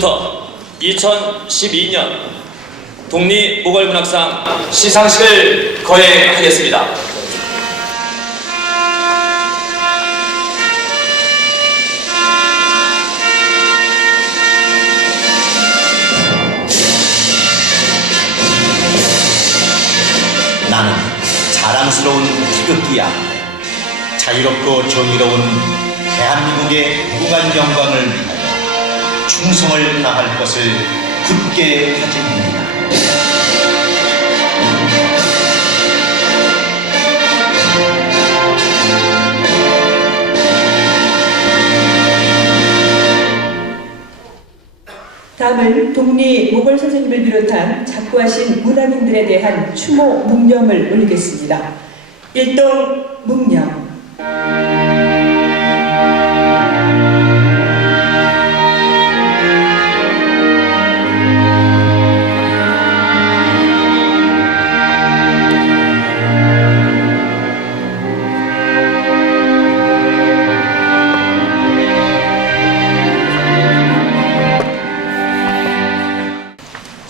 지금부터 2012년 독립모걸문학상 시상식을 거행하겠습니다. 나는 자랑스러운 태극기야. 자유롭고 정의로운 대한민국의 무궁한 영광을 위하여 충성을 다할 것을 굳게 다짐합니다. 다음은 독립모걸 선생님을 비롯한 작고하신 문화민들에 대한 추모 묵념을 올리겠습니다. 일동 묵념.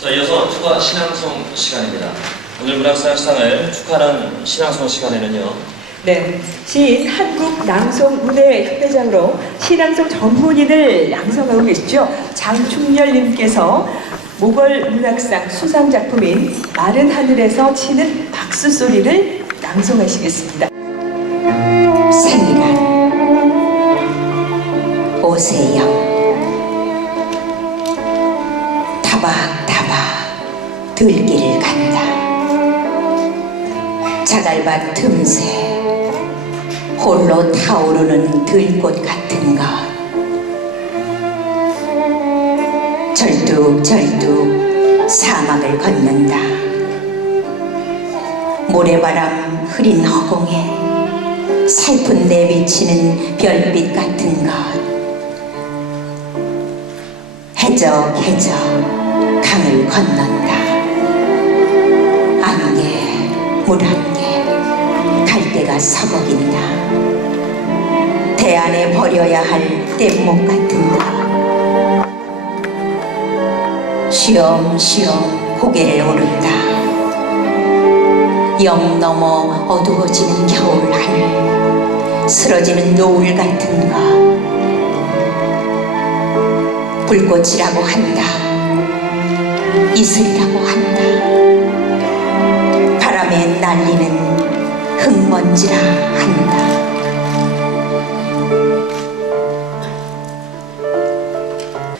자, 이어서 축하 신앙송 시간입니다. 오늘 문학상 시상을 축하하는 신앙송 시간에는요. 네, 시인 한국낭송문예협회장으로 신앙송 전문인을 양성하고 계시죠. 장충렬님께서 모걸 문학상 수상 작품인 마른 하늘에서 치는 박수 소리를 낭송하시겠습니다. 생이란 오세영 타박타박 들길을 간다. 자갈밭 틈새 홀로 타오르는 들꽃 같은 것. 절뚝절뚝 사막을 걷는다. 모래바람 흐린 허공에 살픈 내비치는 별빛 같은 것. 해적해적 강을 건넌다. 안개 물 안개 갈대가 서먹인다. 대안에 버려야 할 뗏목 같은 것. 쉬엄쉬엄 고개를 오른다. 영 넘어 어두워지는 겨울 하늘, 쓰러지는 노을 같은 것. 불꽃이라고 한다. 이슬이라고 한다. 바람에 날리는 흙먼지라 한다.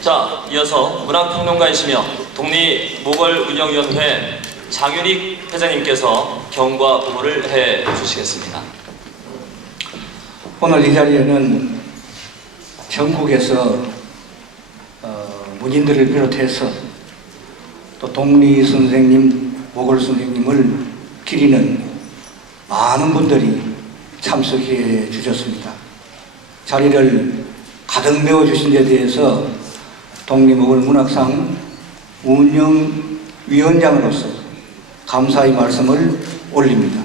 자, 이어서 문학평론가이시며 독립모걸운영위원회 장윤익 회장님께서 경과 보고를 해 주시겠습니다. 오늘 이 자리에는 전국에서 문인들을 비롯해서 또 독립 선생님, 모걸 선생님을 기리는 많은 분들이 참석해 주셨습니다. 자리를 가득 메워주신 데 대해서 독립모걸 문학상 운영위원장으로서 감사의 말씀을 올립니다.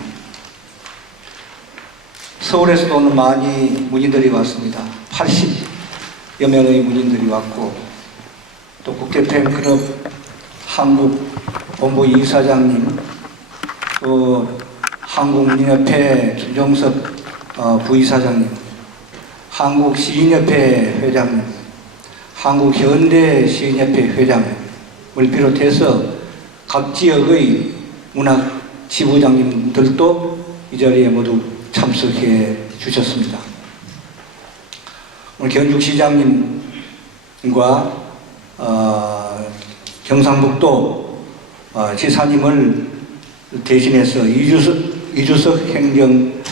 서울에서도 오늘 많이 문인들이 왔습니다. 80여 명의 문인들이 왔고, 또 국제팬클럽 한국본부 이사장님, 또 한국문인협회 김종석 부이사장님, 한국시인협회 회장님, 한국현대시인협회 회장을 비롯해서 각 지역의 문학 지부장님들도 이 자리에 모두 참석해 주셨습니다. 오늘 경북시장님과 경상북도 지사님을 대신해서 이주석 행정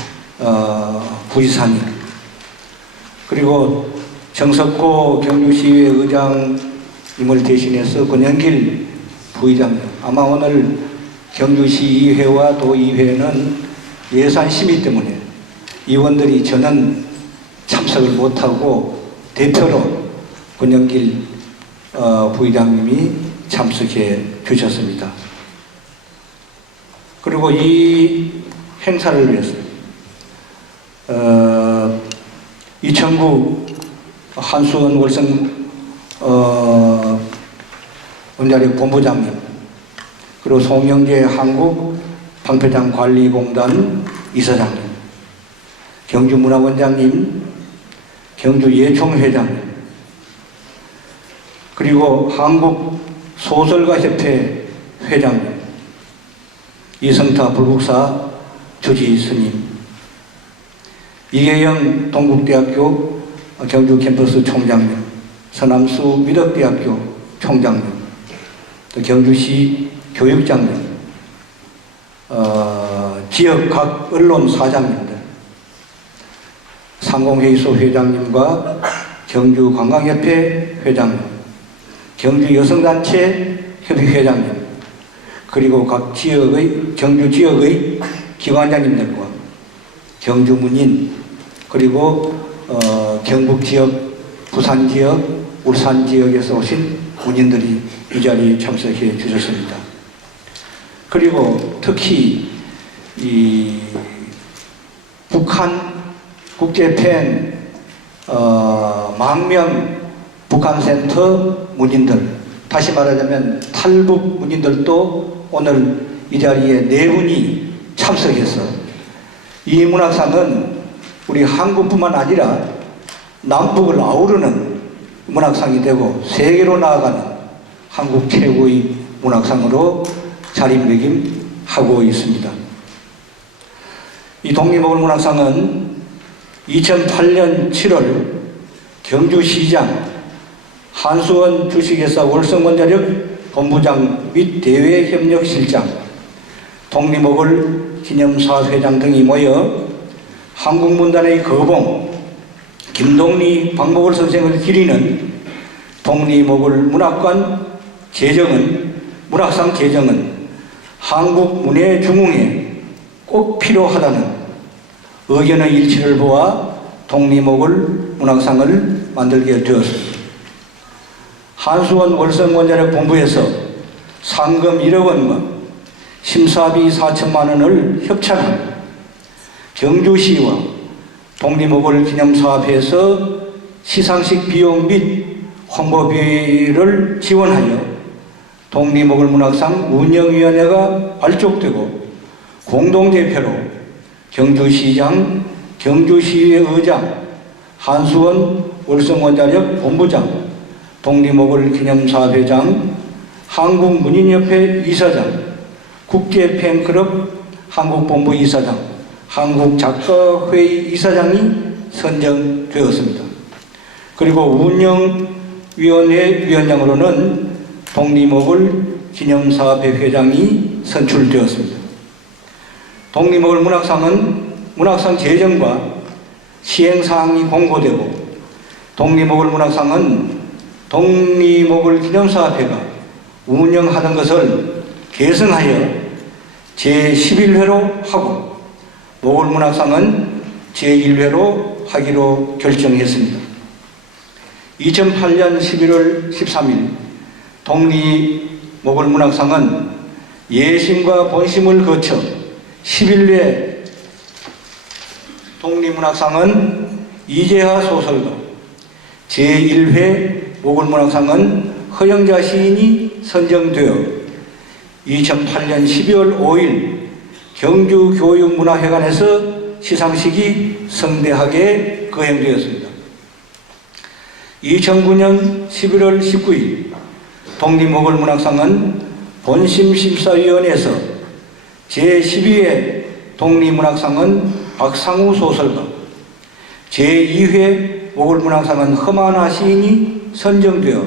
부지사님, 그리고 정석호 경주시의회 의장님을 대신해서 권영길 부의장님. 아마 오늘 경주시의회와 도의회는 예산 심의 때문에 의원들이 저는 참석을 못하고 대표로 권영길 부의장님이 참석해 주셨습니다. 그리고 이 행사를 위해서 이천구 한수원 월성 원자력 본부장님, 그리고 송영재 한국 방패장 관리공단 이사장님, 경주 문화원장님, 경주 예총회장님, 그리고 한국 소설가협회 회장님, 이성타 불국사 주지 스님, 이계영 동국대학교 경주 캠퍼스 총장님, 서남수 미덕대학교 총장님, 또 경주시 교육장님, 지역 각 언론 사장님들, 상공회의소 회장님과 경주관광협회 회장님, 경주 여성단체 협의회장님, 그리고 각 지역의 경주 지역의 기관장님들과 경주 문인, 그리고 경북 지역, 부산 지역, 울산 지역에서 오신 문인들이 이 자리에 참석해 주셨습니다. 그리고 특히 이 북한 국제팬 망명 북한센터 문인들, 다시 말하자면 탈북 문인들도 오늘 이 자리에 네 분이 참석해서 이 문학상은 우리 한국뿐만 아니라 남북을 아우르는 문학상이 되고 세계로 나아가는 한국 최고의 문학상으로 자리매김하고 있습니다. 이 독립어울 문학상은 2008년 7월 경주시장 한수원 주식회사 월성원자력 본부장 및 대외협력실장, 독립어울 기념사회장 등이 모여 한국문단의 거봉 김동리 박목월 선생을 기리는 독립어울 문학관 제정은, 문학상 제정은 한국문예중흥에 꼭 필요하다는 의견의 일치를 보아 독립어울 문학상을 만들게 되었습니다. 한수원 월성원자력 본부에서 상금 1억 원과 심사비 4천만 원을 협찬한 경주시와 독립어울 기념사업회에서 시상식 비용 및 홍보비를 지원하여 독립어울 문학상 운영위원회가 발족되고 공동대표로 경주시장, 경주시의회 의장, 한수원 월성원자력 본부장, 독립어울 기념사회장, 한국문인협회 이사장, 국제팬클럽 한국본부 이사장, 한국작가회의 이사장이 선정되었습니다. 그리고 운영위원회 위원장으로는 독립어울 기념사업회 회장이 선출되었습니다. 독립어울 문학상은 문학상 제정과 시행사항이 공고되고, 독립어울 문학상은 독립어울 기념사업회가 운영하던 것을 계승하여 제11회로 하고, 어울 문학상은 제1회로 하기로 결정했습니다. 2008년 11월 13일 독립어울 문학상은 예심과 본심을 거쳐 11회 독립문학상은 이재하 소설가, 제1회 어울 문학상은 허영자 시인이 선정되어 2008년 12월 5일 경주교육문화회관에서 시상식이 성대하게 거행되었습니다. 2009년 11월 19일 독립어울 문학상은 본심심사위원회에서 제12회 독립문학상은 박상우 소설가, 제2회 어울 문학상은 허만화 시인이 선정되어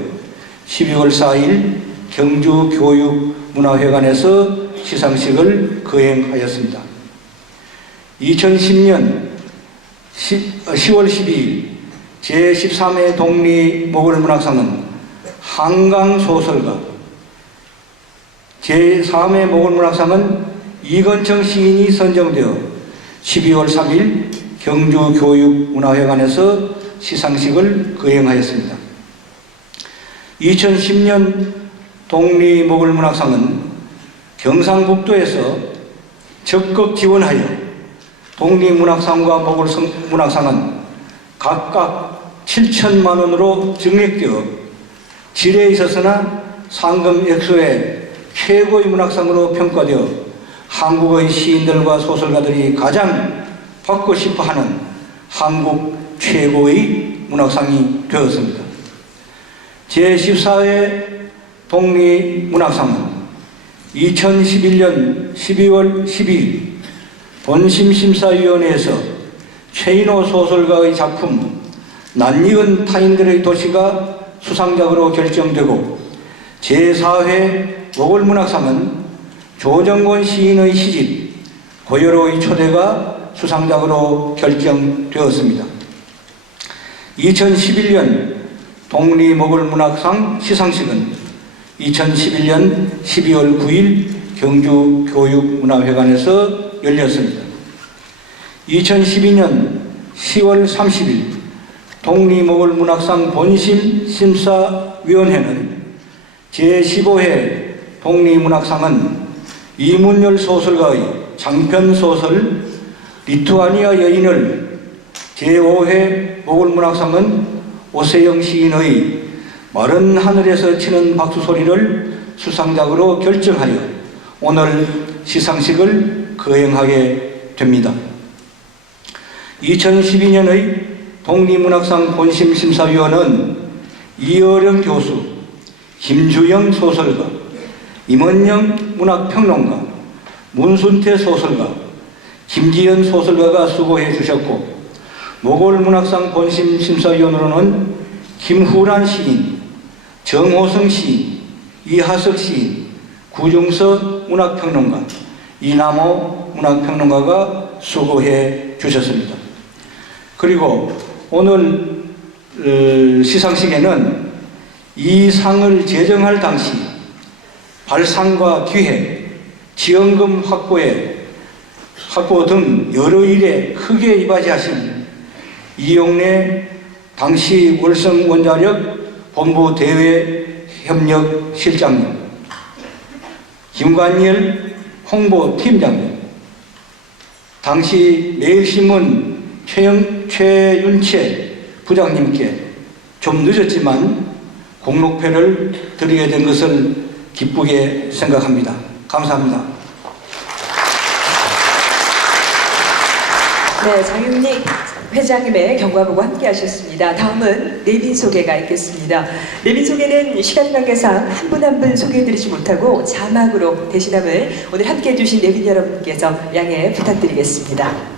12월 4일 경주교육문화회관에서 시상식을 거행하였습니다. 2010년 10월 12일 제13회 독립어울 문학상은 한강소설가, 제3회 어울 문학상은 이건청 시인이 선정되어 12월 3일 경주교육문화회관에서 시상식을 거행하였습니다. 2010년 독립어울 문학상은 경상북도에서 적극 지원하여 독립문학상과 어울 문학상은 각각 7천만 원으로 증액되어 질에 있어서나 상금 엑소의 최고의 문학상으로 평가되어 한국의 시인들과 소설가들이 가장 받고 싶어하는 한국 최고의 문학상이 되었습니다. 제14회 독립문학상은 2011년 12월 12일 본심심사위원회에서 최인호 소설가의 작품 낯익은 타인들의 도시가 수상작으로 결정되고 제4회 모골문학상은 조정권 시인의 시집 고요로의 초대가 수상작으로 결정되었습니다. 2011년 독립모골문학상 시상식은 2011년 12월 9일 경주교육문화회관에서 열렸습니다. 2012년 10월 30일 독립모골문학상 본심심사위원회는 제15회 독립문학상은 이문열 소설가의 장편소설 리투아니아 여인을, 제5회 모골문학상은 오세영 시인의 마른 하늘에서 치는 박수 소리를 수상작으로 결정하여 오늘 시상식을 거행하게 됩니다. 2012년의 독립문학상 본심심사위원은 이어령 교수, 김주영 소설가, 임원영 문학평론가, 문순태 소설가, 김기현 소설가가 수고해 주셨고, 모골문학상 본심심사위원으로는 김후란 시인, 정호성 시인, 이하석 시인, 구중서 문학평론가, 이남호 문학평론가가 수고해 주셨습니다. 그리고 오늘 시상식에는 이 상을 제정할 당시 발상과 기획, 지원금 확보 등 여러 일에 크게 이바지하신 이용래 당시 월성원자력 본부 대외협력실장님, 김관열 홍보팀장님, 당시 매일신문 최윤채 부장님께 좀 늦었지만 공록패를 드리게 된 것을 기쁘게 생각합니다. 감사합니다. 네, 장윤익 회장님의 경과보고 함께 하셨습니다. 다음은 내빈 소개가 있겠습니다. 내빈 소개는 시간 관계상 한 분 한 분 소개해드리지 못하고 자막으로 대신함을 오늘 함께 해주신 내빈 여러분께서 양해 부탁드리겠습니다.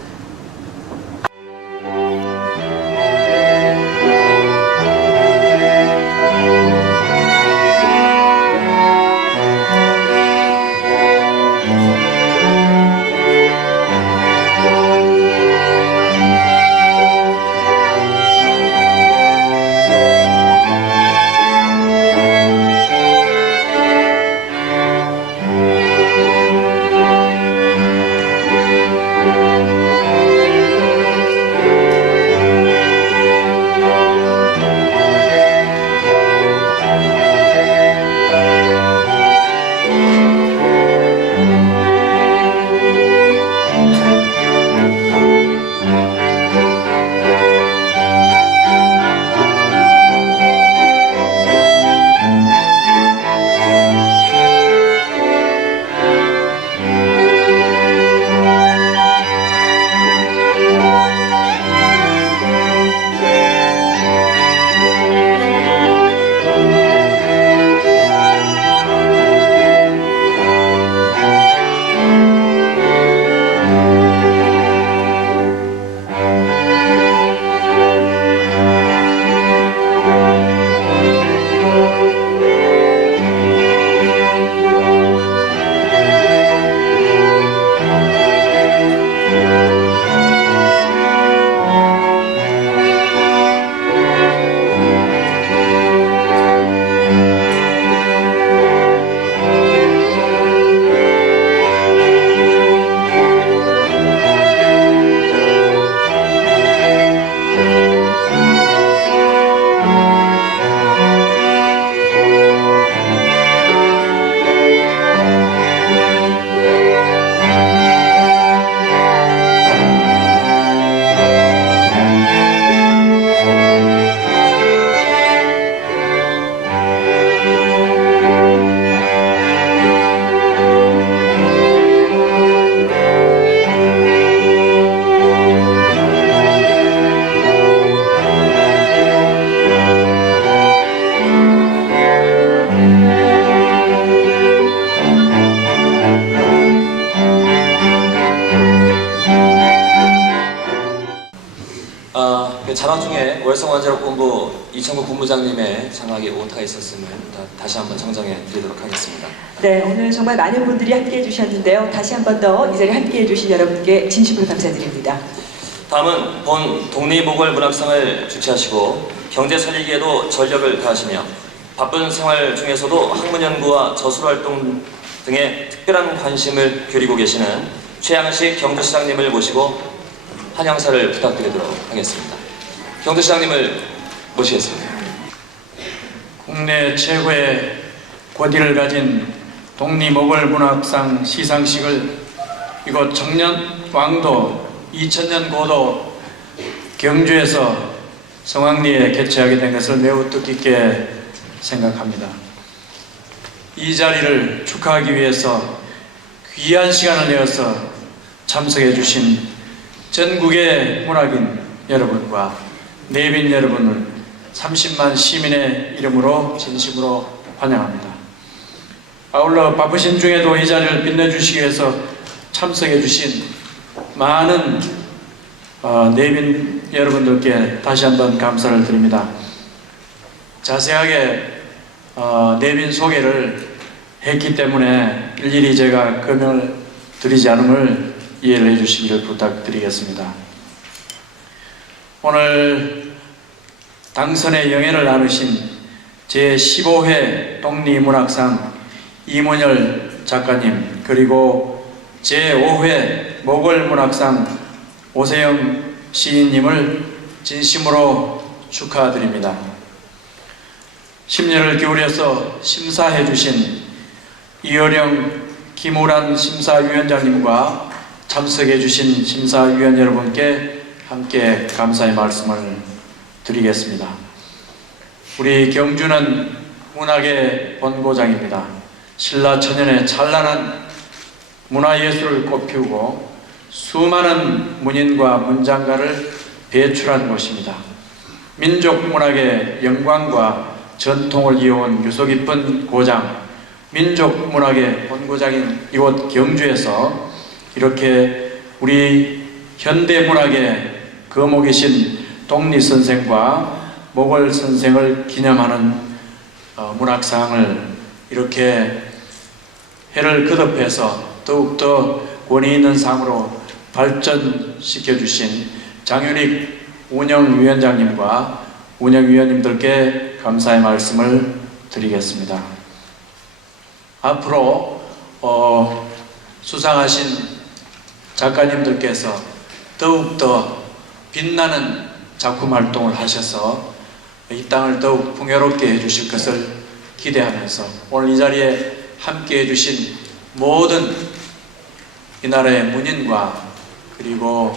자막 중에 월성원자력본부 이천구 본부장님의 자막이 오타가 있었음을 다시 한번 정정해 드리도록 하겠습니다. 네, 오늘 정말 많은 분들이 함께해 주셨는데요. 다시 한 번 더 이 자리에 함께해 주신 여러분께 진심으로 감사드립니다. 다음은 본 독립보궐문학상을 주최하시고 경제 살리기에도 전력을 다하시며 바쁜 생활 중에서도 학문 연구와 저술활동 등에 특별한 관심을 기울이고 계시는 최양식 경주시장님을 모시고 한영사를 부탁드리도록 하겠습니다. 경주시장님을 모시겠습니다. 국내 최고의 고디를 가진 독립보궐문학상 시상식을 이곳 청년왕도 2000년 고도 경주에서 성황리에 개최하게 된 것을 매우 뜻깊게 생각합니다. 이 자리를 축하하기 위해서 귀한 시간을 내어서 참석해 주신 전국의 문학인 여러분과 내빈 여러분을 30만 시민의 이름으로 진심으로 환영합니다. 아울러 바쁘신 중에도 이 자리를 빛내주시기 위해서 참석해 주신 많은 내빈 여러분들께 다시 한번 감사를 드립니다. 자세하게 내빈 소개를 했기 때문에 일일이 제가 금연을 드리지 않음을 이해를 해주시기를 부탁드리겠습니다. 오늘 당선의 영예를 나누신 제15회 독립문학상 이문열 작가님, 그리고 제5회 모골문학상 오세영 시인님을 진심으로 축하드립니다. 심려를 기울여서 심사해 주신 이어령, 김우란 심사위원장님과 참석해 주신 심사위원 여러분께 함께 감사의 말씀을 드리겠습니다. 우리 경주는 문학의 본고장입니다. 신라천년의 찬란한 문화예술을 꽃피우고 수많은 문인과 문장가를 배출한 곳입니다. 민족문학의 영광과 전통을 이어온 유서 깊은 고장, 민족문학의 본고장인 이곳 경주에서 이렇게 우리 현대문학의 거목이신 독립선생과 모골선생을 기념하는 문학상을 이렇게 해를 거듭해서 더욱더 권위 있는 상으로 발전시켜 주신 장윤익 운영위원장님과 운영위원님들께 감사의 말씀을 드리겠습니다. 앞으로 수상하신 작가님들께서 더욱더 빛나는 작품 활동을 하셔서 이 땅을 더욱 풍요롭게 해주실 것을 기대하면서 오늘 이 자리에 함께 해주신 모든 이 나라의 문인과 그리고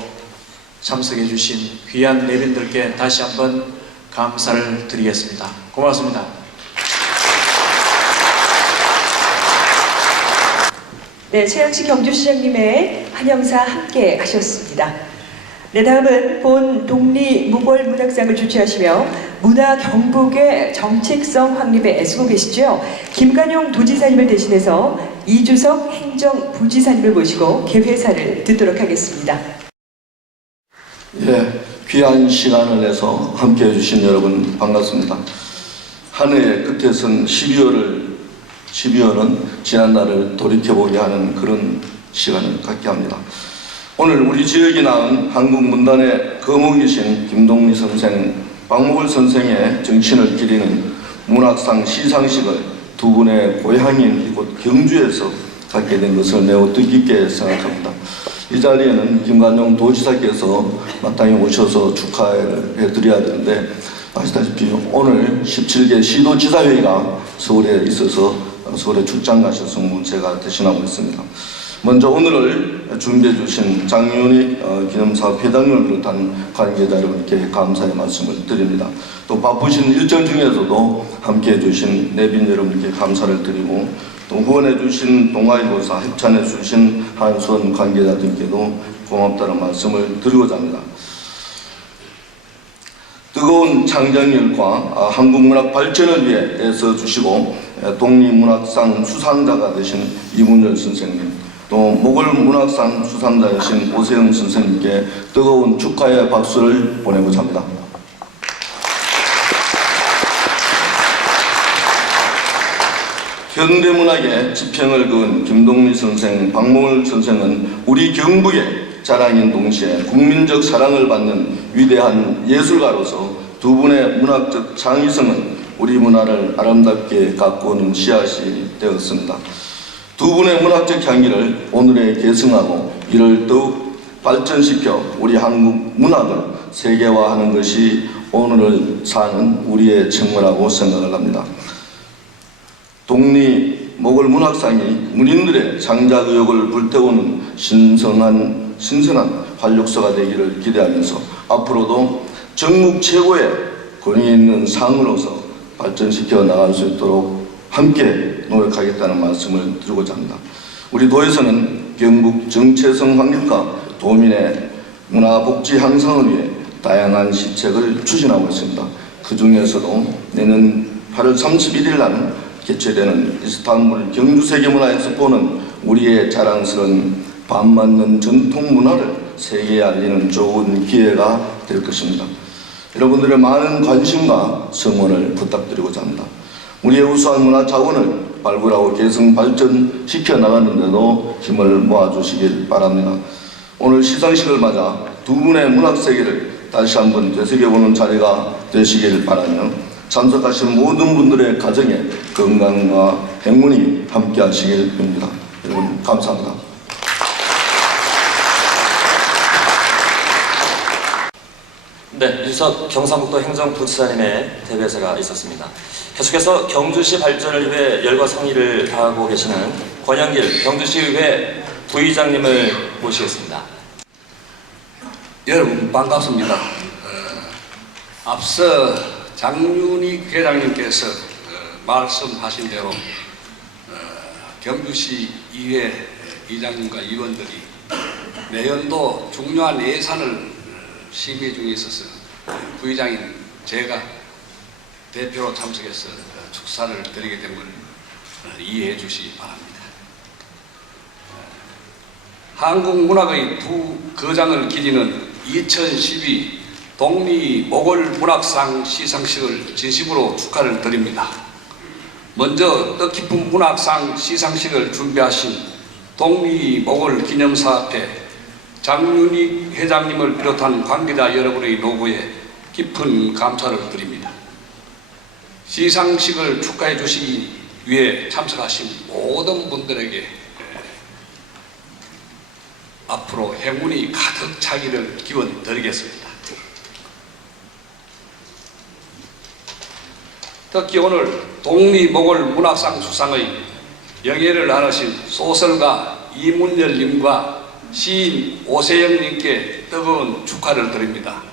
참석해주신 귀한 내빈들께 다시 한번 감사를 드리겠습니다. 고맙습니다. 네, 최양식 경주시장님의 한영사 함께 하셨습니다. 네, 다음은 본 독립무골문학상을 주최하시며 문화경북의 정책성 확립에 애쓰고 계시죠. 김관용 도지사님을 대신해서 이주석 행정부지사님을 모시고 개회사를 듣도록 하겠습니다. 예, 귀한 시간을 내서 함께 해주신 여러분 반갑습니다. 한 해의 끝에선 12월은 지난날을 돌이켜보게 하는 그런 시간을 갖게 합니다. 오늘 우리 지역이 낳은 한국 문단의 거목이신 김동리 선생, 박목월 선생의 정신을 기리는 문학상 시상식을 두 분의 고향인 이곳 경주에서 갖게 된 것을 매우 뜻깊게 생각합니다. 이 자리에는 김관용 도지사께서 마땅히 오셔서 축하를 해드려야 되는데 아시다시피 오늘 17개 시도지사회의가 서울에 있어서 서울에 출장 가셔서 제가 대신하고 있습니다. 먼저 오늘을 준비해 주신 장윤익 기념사 회장님을 비롯한 관계자 여러분께 감사의 말씀을 드립니다. 또 바쁘신 일정 중에서도 함께 해주신 내빈 여러분께 감사를 드리고 또 후원해 주신 동아일보사 협찬해 주신 한수원 관계자 등께도 고맙다는 말씀을 드리고자 합니다. 뜨거운 창작력과 한국문학 발전을 위해 애써주시고 독립문학상 수상자가 되신 이문열 선생님, 또 모골문학상 수상자이신 오세영 선생님께 뜨거운 축하의 박수를 보내고자 합니다. 현대문학의 지평을 그은 김동리 선생, 박몽월 선생은 우리 경북의 자랑인 동시에 국민적 사랑을 받는 위대한 예술가로서 두 분의 문학적 창의성은 우리 문화를 아름답게 가꾸는 씨앗이 되었습니다. 두 분의 문학적 향기를 오늘에 계승하고 이를 더욱 발전시켜 우리 한국 문학을 세계화하는 것이 오늘을 사는 우리의 책무라고 생각을 합니다. 독립 모골 문학상이 문인들의 창작 의욕을 불태우는 신선한 활력소가 되기를 기대하면서 앞으로도 전국 최고의 권위 있는 상으로서 발전시켜 나갈 수 있도록 함께 노력하겠다는 말씀을 드리고자 합니다. 우리 도에서는 경북 정체성 확립과 도민의 문화복지 향상을 위해 다양한 시책을 추진하고 있습니다. 그 중에서도 내년 8월 31일 날 개최되는 이스탄불 경주세계문화엑스포는 우리의 자랑스러운 반맞는 전통 문화를 세계에 알리는 좋은 기회가 될 것입니다. 여러분들의 많은 관심과 성원을 부탁드리고자 합니다. 우리의 우수한 문화 자원을 발굴하고 계승 발전시켜 나가는 데도 힘을 모아주시길 바랍니다. 오늘 시상식을 맞아 두 분의 문학 세계를 다시 한번 되새겨보는 자리가 되시길 바라며 참석하신 모든 분들의 가정에 건강과 행운이 함께 하시길 빕니다. 여러분 감사합니다. 네, 유석 경상북도 행정부지사님의 대배사가 있었습니다. 계속해서 경주시 발전을 위해 열과 성의를 다하고 계시는 권영길 경주시의회 부의장님을 모시겠습니다. 여러분 반갑습니다. 앞서 장윤희 회장님께서 말씀하신 대로 경주시 의회 의장님과 의원들이 내년도 중요한 예산을 심의 중에 있어서 부의장인 제가 대표로 참석해서 축사를 드리게 된 걸 이해해 주시기 바랍니다. 한국 문학의 두 거장을 기리는 2012 독립모골 문학상 시상식을 진심으로 축하를 드립니다. 먼저 뜻깊은 문학상 시상식을 준비하신 독립모골 기념사업회 장윤희 회장님을 비롯한 관계자 여러분의 노고에 깊은 감사를 드립니다. 시상식을 축하해 주시기 위해 참석하신 모든 분들에게 앞으로 행운이 가득 차기를 기원 드리겠습니다. 특히 오늘 독립모골 문학상 수상의 영예를 나누신 소설가 이문열님과 시인 오세영님께 뜨거운 축하를 드립니다.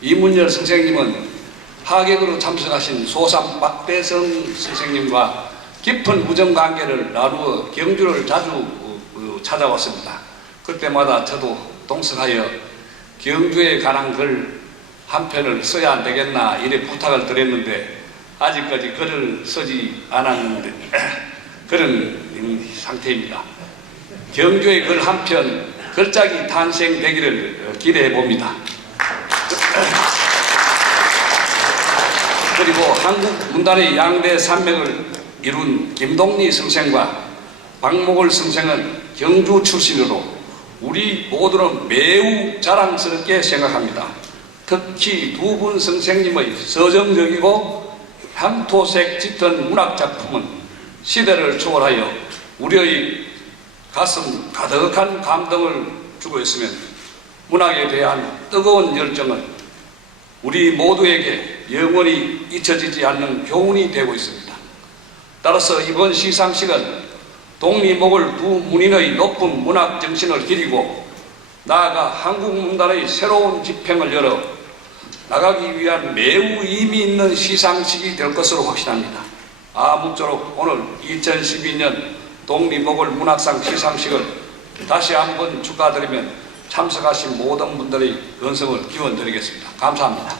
이문열 선생님은 하객으로 참석하신 소삼 박대성 선생님과 깊은 우정관계를 나누어 경주를 자주 찾아왔습니다. 그때마다 저도 동석하여 경주에 관한 글 한 편을 써야 안 되겠나 이래 부탁을 드렸는데 아직까지 글을 쓰지 않았는데 그런 상태입니다. 경주의 글 한 편 글작이 탄생되기를 기대해 봅니다. 그리고 한국 문단의 양대 산맥을 이룬 김동리 선생과 박목월 선생은 경주 출신으로 우리 모두는 매우 자랑스럽게 생각합니다. 특히 두 분 선생님의 서정적이고 향토색 짙은 문학작품은 시대를 초월하여 우리의 가슴 가득한 감동을 주고 있으면 문학에 대한 뜨거운 열정은 우리 모두에게 영원히 잊혀지지 않는 교훈이 되고 있습니다. 따라서 이번 시상식은 독립모골 두 문인의 높은 문학 정신을 기리고 나아가 한국 문단의 새로운 지평을 열어 나가기 위한 매우 의미 있는 시상식이 될 것으로 확신합니다. 아무쪼록 오늘 2012년 독립모골 문학상 시상식을 다시 한번 축하드리며 참석하신 모든 분들의 건성을 기원드리겠습니다. 감사합니다.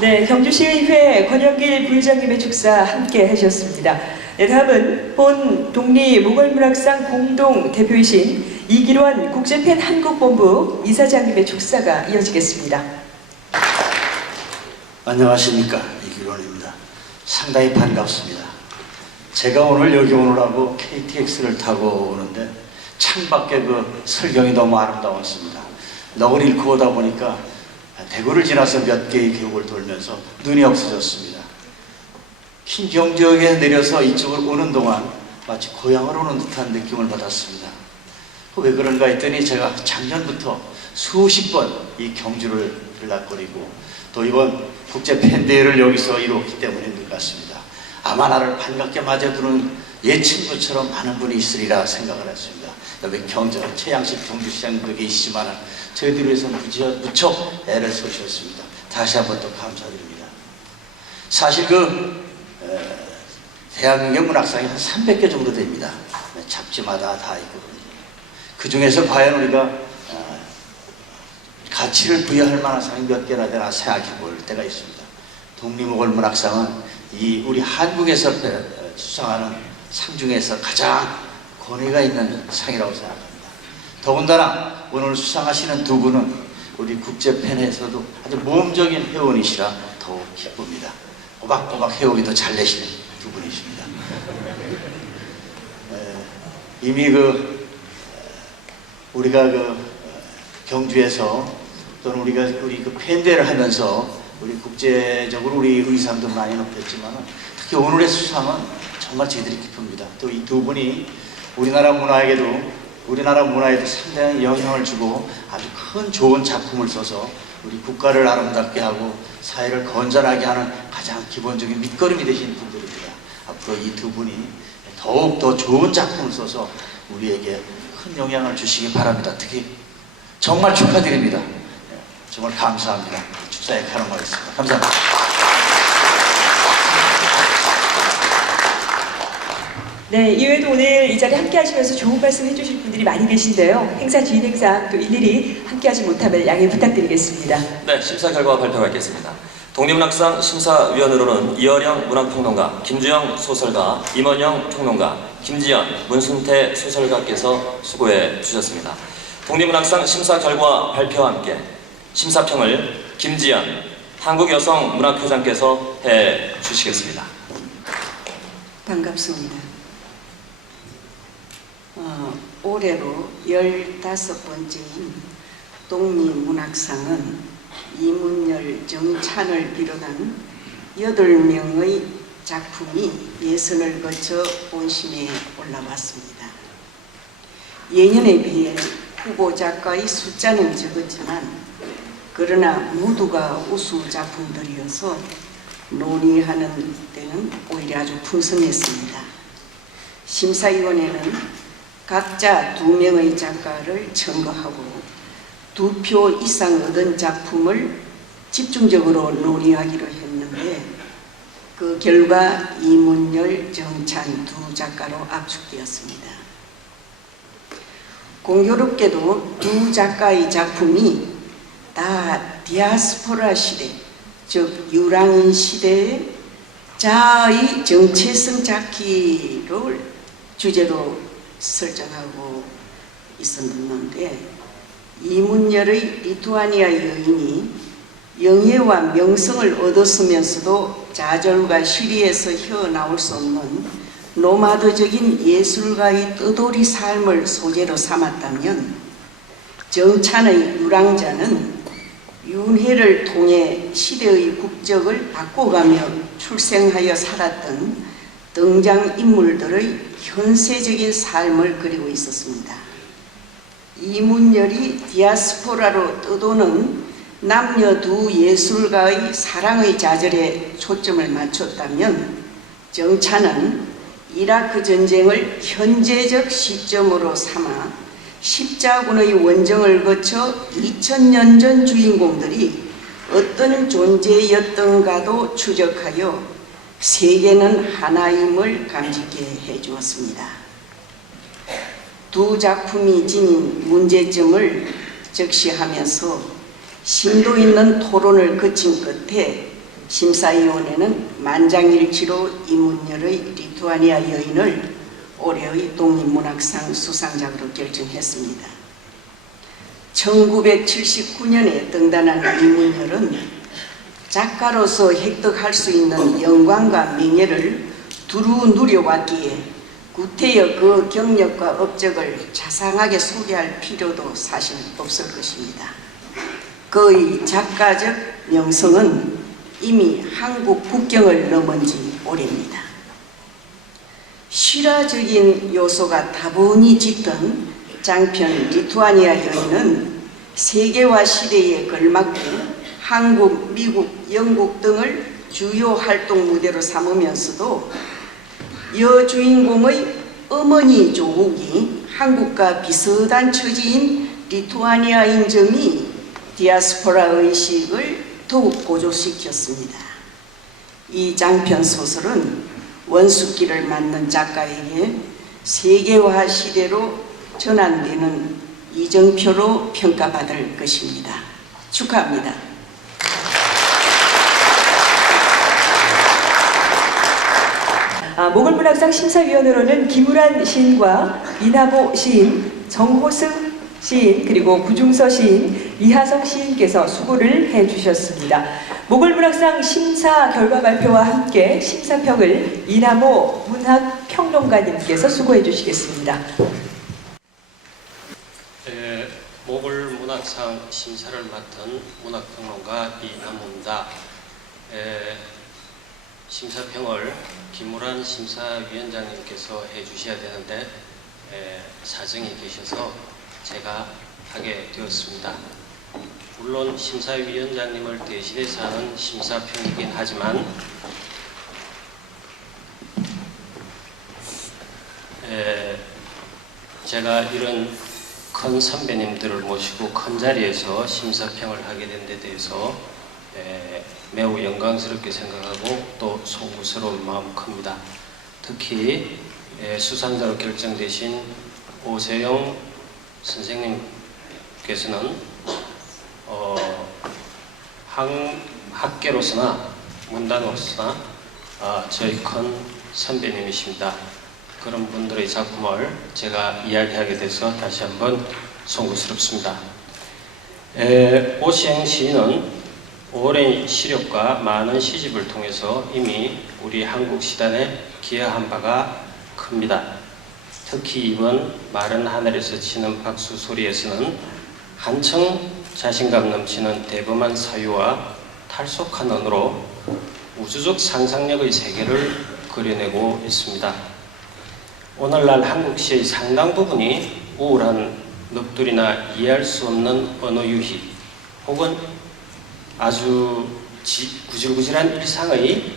네, 경주시의회 권영길 부의장님의 축사 함께 하셨습니다. 네, 다음은 본 독립모골문학상 공동 대표이신 이기환 국제팬 한국본부 이사장님의 축사가 이어지겠습니다. 안녕하십니까, 이규론입니다. 상당히 반갑습니다. 제가 오늘 여기 오느라고 KTX를 타고 오는데 창밖에 그 설경이 너무 아름다웠습니다. 넋을 잃고 오다 보니까 대구를 지나서 몇 개의 계곡을 돌면서 눈이 없어졌습니다. 킨경지역에 내려서 이쪽을 오는 동안 마치 고향을 오는 듯한 느낌을 받았습니다. 왜 그런가 했더니 제가 작년부터 수십 번 이 경주를 들락거리고 또 이번 국제 팬대회를 여기서 이루었기 때문인 것 같습니다. 아마 나를 반갑게 맞아주는 옛 친구처럼 많은 분이 있으리라 생각을 했습니다. 여기 최양식 경주시장님도 계시지만 저희들 위해서 무척 애를 쏘셨습니다. 다시 한번 또 감사드립니다. 사실 대한민국 문학상이 한 300개 정도 됩니다. 잡지마다 다 있거든요. 그 중에서 과연 우리가 가치를 부여할 만한 상이 몇 개나 되나 생각해 볼 때가 있습니다. 독립모골 문학상은 우리 한국에서 수상하는 상 중에서 가장 권위가 있는 상이라고 생각합니다. 더군다나 오늘 수상하시는 두 분은 우리 국제팬에서도 아주 모험적인 회원이시라 더욱 기쁩니다. 꼬박꼬박 해오기도 잘 내시는 두 분이십니다. 이미 우리가 경주에서 또는 우리 팬대를 하면서 우리 국제적으로 우리 의상도 많이 높였지만 특히 오늘의 수상은 정말 제들이 기쁩니다. 또 이 두 분이 우리나라 문화에도 상당히 영향을 주고 아주 큰 좋은 작품을 써서 우리 국가를 아름답게 하고 사회를 건전하게 하는 가장 기본적인 밑거름이 되신 분들입니다. 앞으로 이 두 분이 더욱 더 좋은 작품을 써서 우리에게 큰 영향을 주시기 바랍니다. 특히 정말 축하드립니다. 정말 감사합니다. 축사에 가름하겠습니다. 감사합니다. 네, 이외에도 오늘 이 자리에 함께 하시면서 좋은 말씀 해주실 분들이 많이 계신데요. 행사 진행상 또 일일이 함께 하지 못하면 양해 부탁드리겠습니다. 네, 심사 결과 발표가 있겠습니다. 독립문학상 심사위원으로는 이어령 문학평론가, 김주영 소설가, 임원영 평론가, 김지연, 문순태 소설가께서 수고해 주셨습니다. 독립문학상 심사 결과 발표와 함께 심사평을 김지연 한국여성문학회장께서 해 주시겠습니다. 반갑습니다. 올해로 15번째인 독립문학상은 이문열, 정찬을 비롯한 8명의 작품이 예선을 거쳐 본심에 올라왔습니다. 예년에 비해 후보 작가의 숫자는 적었지만 그러나 모두가 우수 작품들이어서 논의하는 때는 오히려 아주 풍성했습니다. 심사위원회는 각자 2명의 작가를 청구하고 2표 이상 얻은 작품을 집중적으로 논의하기로 했는데 그 결과 이문열, 정찬 두 작가로 압축되었습니다. 공교롭게도 두 작가의 작품이 다 디아스포라 시대, 즉 유랑인 시대의 자아의 정체성 찾기를 주제로 설정하고 있었는데 이문열의 리투아니아 여인이 영예와 명성을 얻었으면서도 좌절과 시리에서 헤어나올 수 없는 노마드적인 예술가의 떠돌이 삶을 소재로 삼았다면 정찬의 유랑자는 윤회를 통해 시대의 국적을 바꿔가며 출생하여 살았던 등장인물들의 현세적인 삶을 그리고 있었습니다. 이문열이 디아스포라로 떠도는 남녀 두 예술가의 사랑의 좌절에 초점을 맞췄다면 정찬은 이라크 전쟁을 현재적 시점으로 삼아 십자군의 원정을 거쳐 2000년 전 주인공들이 어떤 존재였던가도 추적하여 세계는 하나임을 감지게 해주었습니다. 두 작품이 지닌 문제점을 적시하면서 심도 있는 토론을 거친 끝에 심사위원회는 만장일치로 이문열의 리투아니아 여인을 올해의 독립문학상 수상작으로 결정했습니다. 1979년에 등단한 이문열은 작가로서 획득할 수 있는 영광과 명예를 두루 누려왔기에 구태여 그 경력과 업적을 자상하게 소개할 필요도 사실 없을 것입니다. 그의 작가적 명성은 이미 한국 국경을 넘은 지 오래입니다. 실화적인 요소가 다분히 짙은 장편 리투아니아 여인은 세계화 시대에 걸맞게 한국, 미국, 영국 등을 주요 활동 무대로 삼으면서도 여주인공의 어머니 조국이 한국과 비슷한 처지인 리투아니아인 점이 디아스포라 의식을 더욱 고조시켰습니다. 이 장편 소설은 원숙기를 맡는 작가에게 세계화 시대로 전환되는 이정표로 평가받을 것입니다. 축하합니다. 모골문학상 심사위원으로는 김우란 시인과 이나모 시인, 정호승 시인, 그리고 구중서 시인, 이하성 시인께서 수고를 해주셨습니다. 모골문학상 심사 결과 발표와 함께 심사평을 이나모 문학평론가님께서 수고해 주시겠습니다. 모골문학상 심사를 맡은 문학평론가 이나모입니다. 심사평을 김우란 심사위원장님께서 해주셔야 되는데 사정이 계셔서 제가 하게 되었습니다. 물론 심사위원장님을 대신해서 하는 심사평이긴 하지만 제가 이런 큰 선배님들을 모시고 큰 자리에서 심사평을 하게 된 데 대해서 매우 영광스럽게 생각하고 또 송구스러운 마음 큽니다. 특히 수상자로 결정되신 오세영 선생님께서는 학계로서나 문단으로서나 저희 큰 선배님이십니다. 그런 분들의 작품을 제가 이야기하게 돼서 다시 한번 송구스럽습니다. 오시영 시인은 오랜 시력과 많은 시집을 통해서 이미 우리 한국 시단에 기여한 바가 큽니다. 특히 이번 마른 하늘에서 치는 박수 소리에서는 한층 자신감 넘치는 대범한 사유와 탈속한 언어로 우주적 상상력의 세계를 그려내고 있습니다. 오늘날 한국 시의 상당 부분이 우울한 넋두리나 이해할 수 없는 언어 유희 혹은 아주 구질구질한 일상의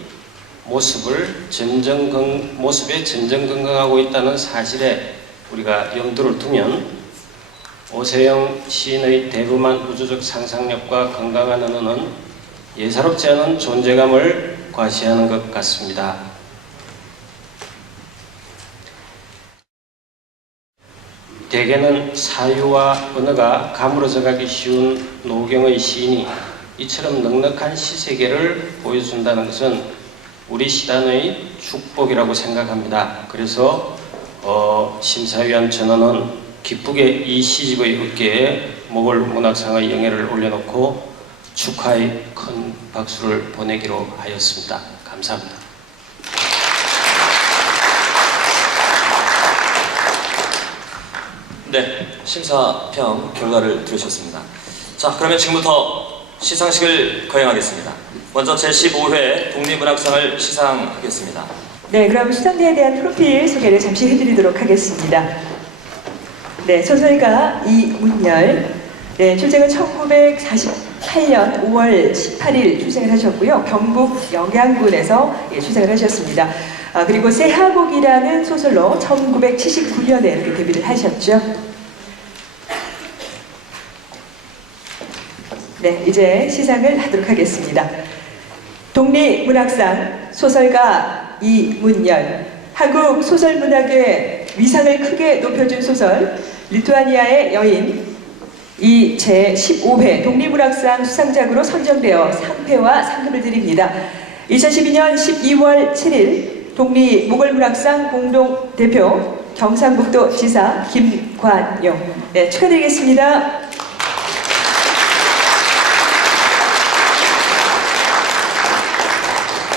모습에 전전긍긍하고 있다는 사실에 우리가 염두를 두면 오세영 시인의 대범한 우주적 상상력과 건강한 언어는 예사롭지 않은 존재감을 과시하는 것 같습니다. 대개는 사유와 언어가 가물어져 가기 쉬운 노경의 시인이 이처럼 넉넉한 시세계를 보여준다는 것은 우리 시단의 축복이라고 생각합니다. 그래서 심사위원 전원은 기쁘게 이 시집의 어깨에 모골문학상의 영예를 올려놓고 축하의 큰 박수를 보내기로 하였습니다. 감사합니다. 네, 심사평 결과를 들으셨습니다. 자, 그러면 지금부터 시상식을 거행하겠습니다. 먼저 제15회 독립문학상을 시상하겠습니다. 네, 그럼 수상자에 대한 프로필 소개를 잠시 해드리도록 하겠습니다. 네, 소설가 이문열. 네, 출생은 1948년 5월 18일 출생을 하셨고요. 경북 영양군에서 출생을 하셨습니다. 그리고 새하곡이라는 소설로 1979년에 이렇게 데뷔를 하셨죠. 네, 이제 시상을 하도록 하겠습니다. 독립문학상 소설가 이문열. 한국 소설문학의 위상을 크게 높여준 소설 리투아니아의 여인. 이 제15회 독립문학상 수상작으로 선정되어 상패와 상금을 드립니다. 2012년 12월 7일 독립모골문학상 공동대표 경상북도 지사 김관용. 네, 축하드리겠습니다.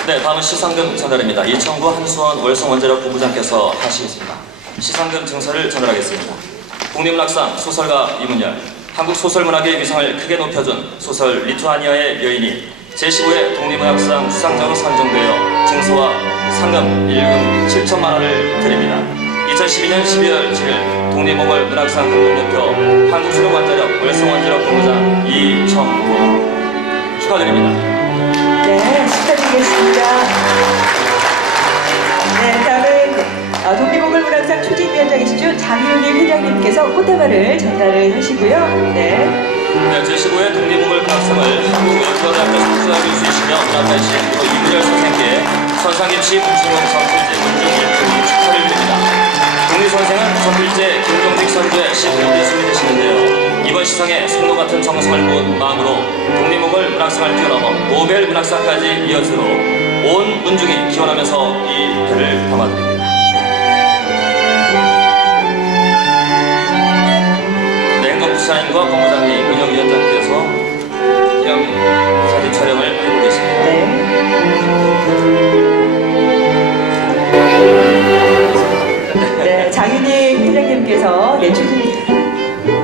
네, 다음은 시상금 전달입니다. 이청구 한수원 월성원자력 본부장께서 하시겠습니다. 시상금 증서를 전달하겠습니다. 독립문학상 소설가 이문열, 한국 소설문학의 위상을 크게 높여준 소설 리투아니아의 여인이 제15회 독립문학상 수상자로 선정되어 증서와 상금 1금 7천만 원을 드립니다. 2012년 12월 7일 독립몽골 문학상 공동대표 한국수력원자력 월성원자력 본부장 이청구 축하드립니다. 네, 축하드리겠습니다. 네, 다음은 독립몽골 문학상 추진위원장이시죠. 장윤희 회장님께서 꽃다발을 전달을 하시고요. 네. 네, 제15회 독립몽골 문학상을 한국여자대학교 석사교수이시며 문학가이신 이문열 선생께 선상김씨 문충용 선필제 문중일품 축하를 드립니다. 독립선생은 선필제 김종직 선주의 시부모에 소개되시는데요. 이번 시상에 송로 같은 정성을 모은 마음으로 독립몽골 문학상을 뛰어넘어 노벨 문학상까지 이어지도록 온 문중이 기원하면서 이 배를 담아드립니다. 네, 행정부시장님과 본부장님, 운영위원장께서 기념 사진 촬영을 하고 계십니다. 네, 장윤희 회장님께서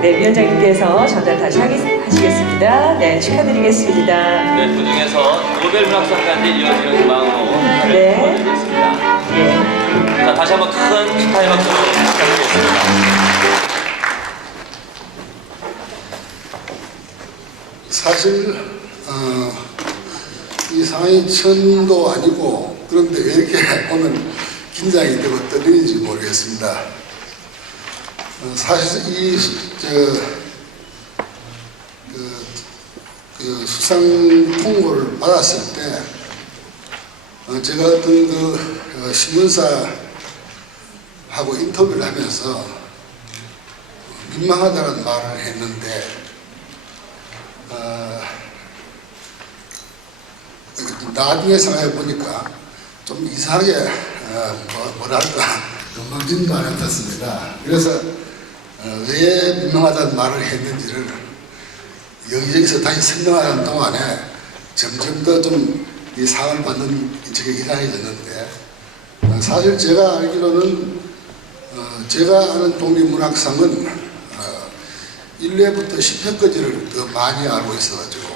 위원장님께서 전달 다시 하시겠습니다. 네, 축하드리겠습니다. 네, 그중에서 노벨 문학상까지 이어지는 마음으로 네. 축하드리겠습니다. 네. 자, 다시 한번 큰 축하의 박수로 부탁드리겠습니다. 사실 이 상황이 처음도 아니고 그런데 왜 이렇게 오늘 긴장이 되고 떨리는지 모르겠습니다. 사실 이 수상 통보를 받았을 때 제가 어떤 신문사하고 인터뷰를 하면서 민망하다는 말을 했는데 나중에 생각해 보니까 좀 이상하게 뭐랄까 건방진도 안 같았습니다. 그래서 왜 민망하다는 말을 했는지를 여기저기서 다시 설명하는 동안에 점점 더 좀 이 상을 받는 쪽에 이상해졌는데 사실 제가 알기로는 제가 아는 독립문학상은 1회부터 10회까지를 더 많이 알고 있어가지고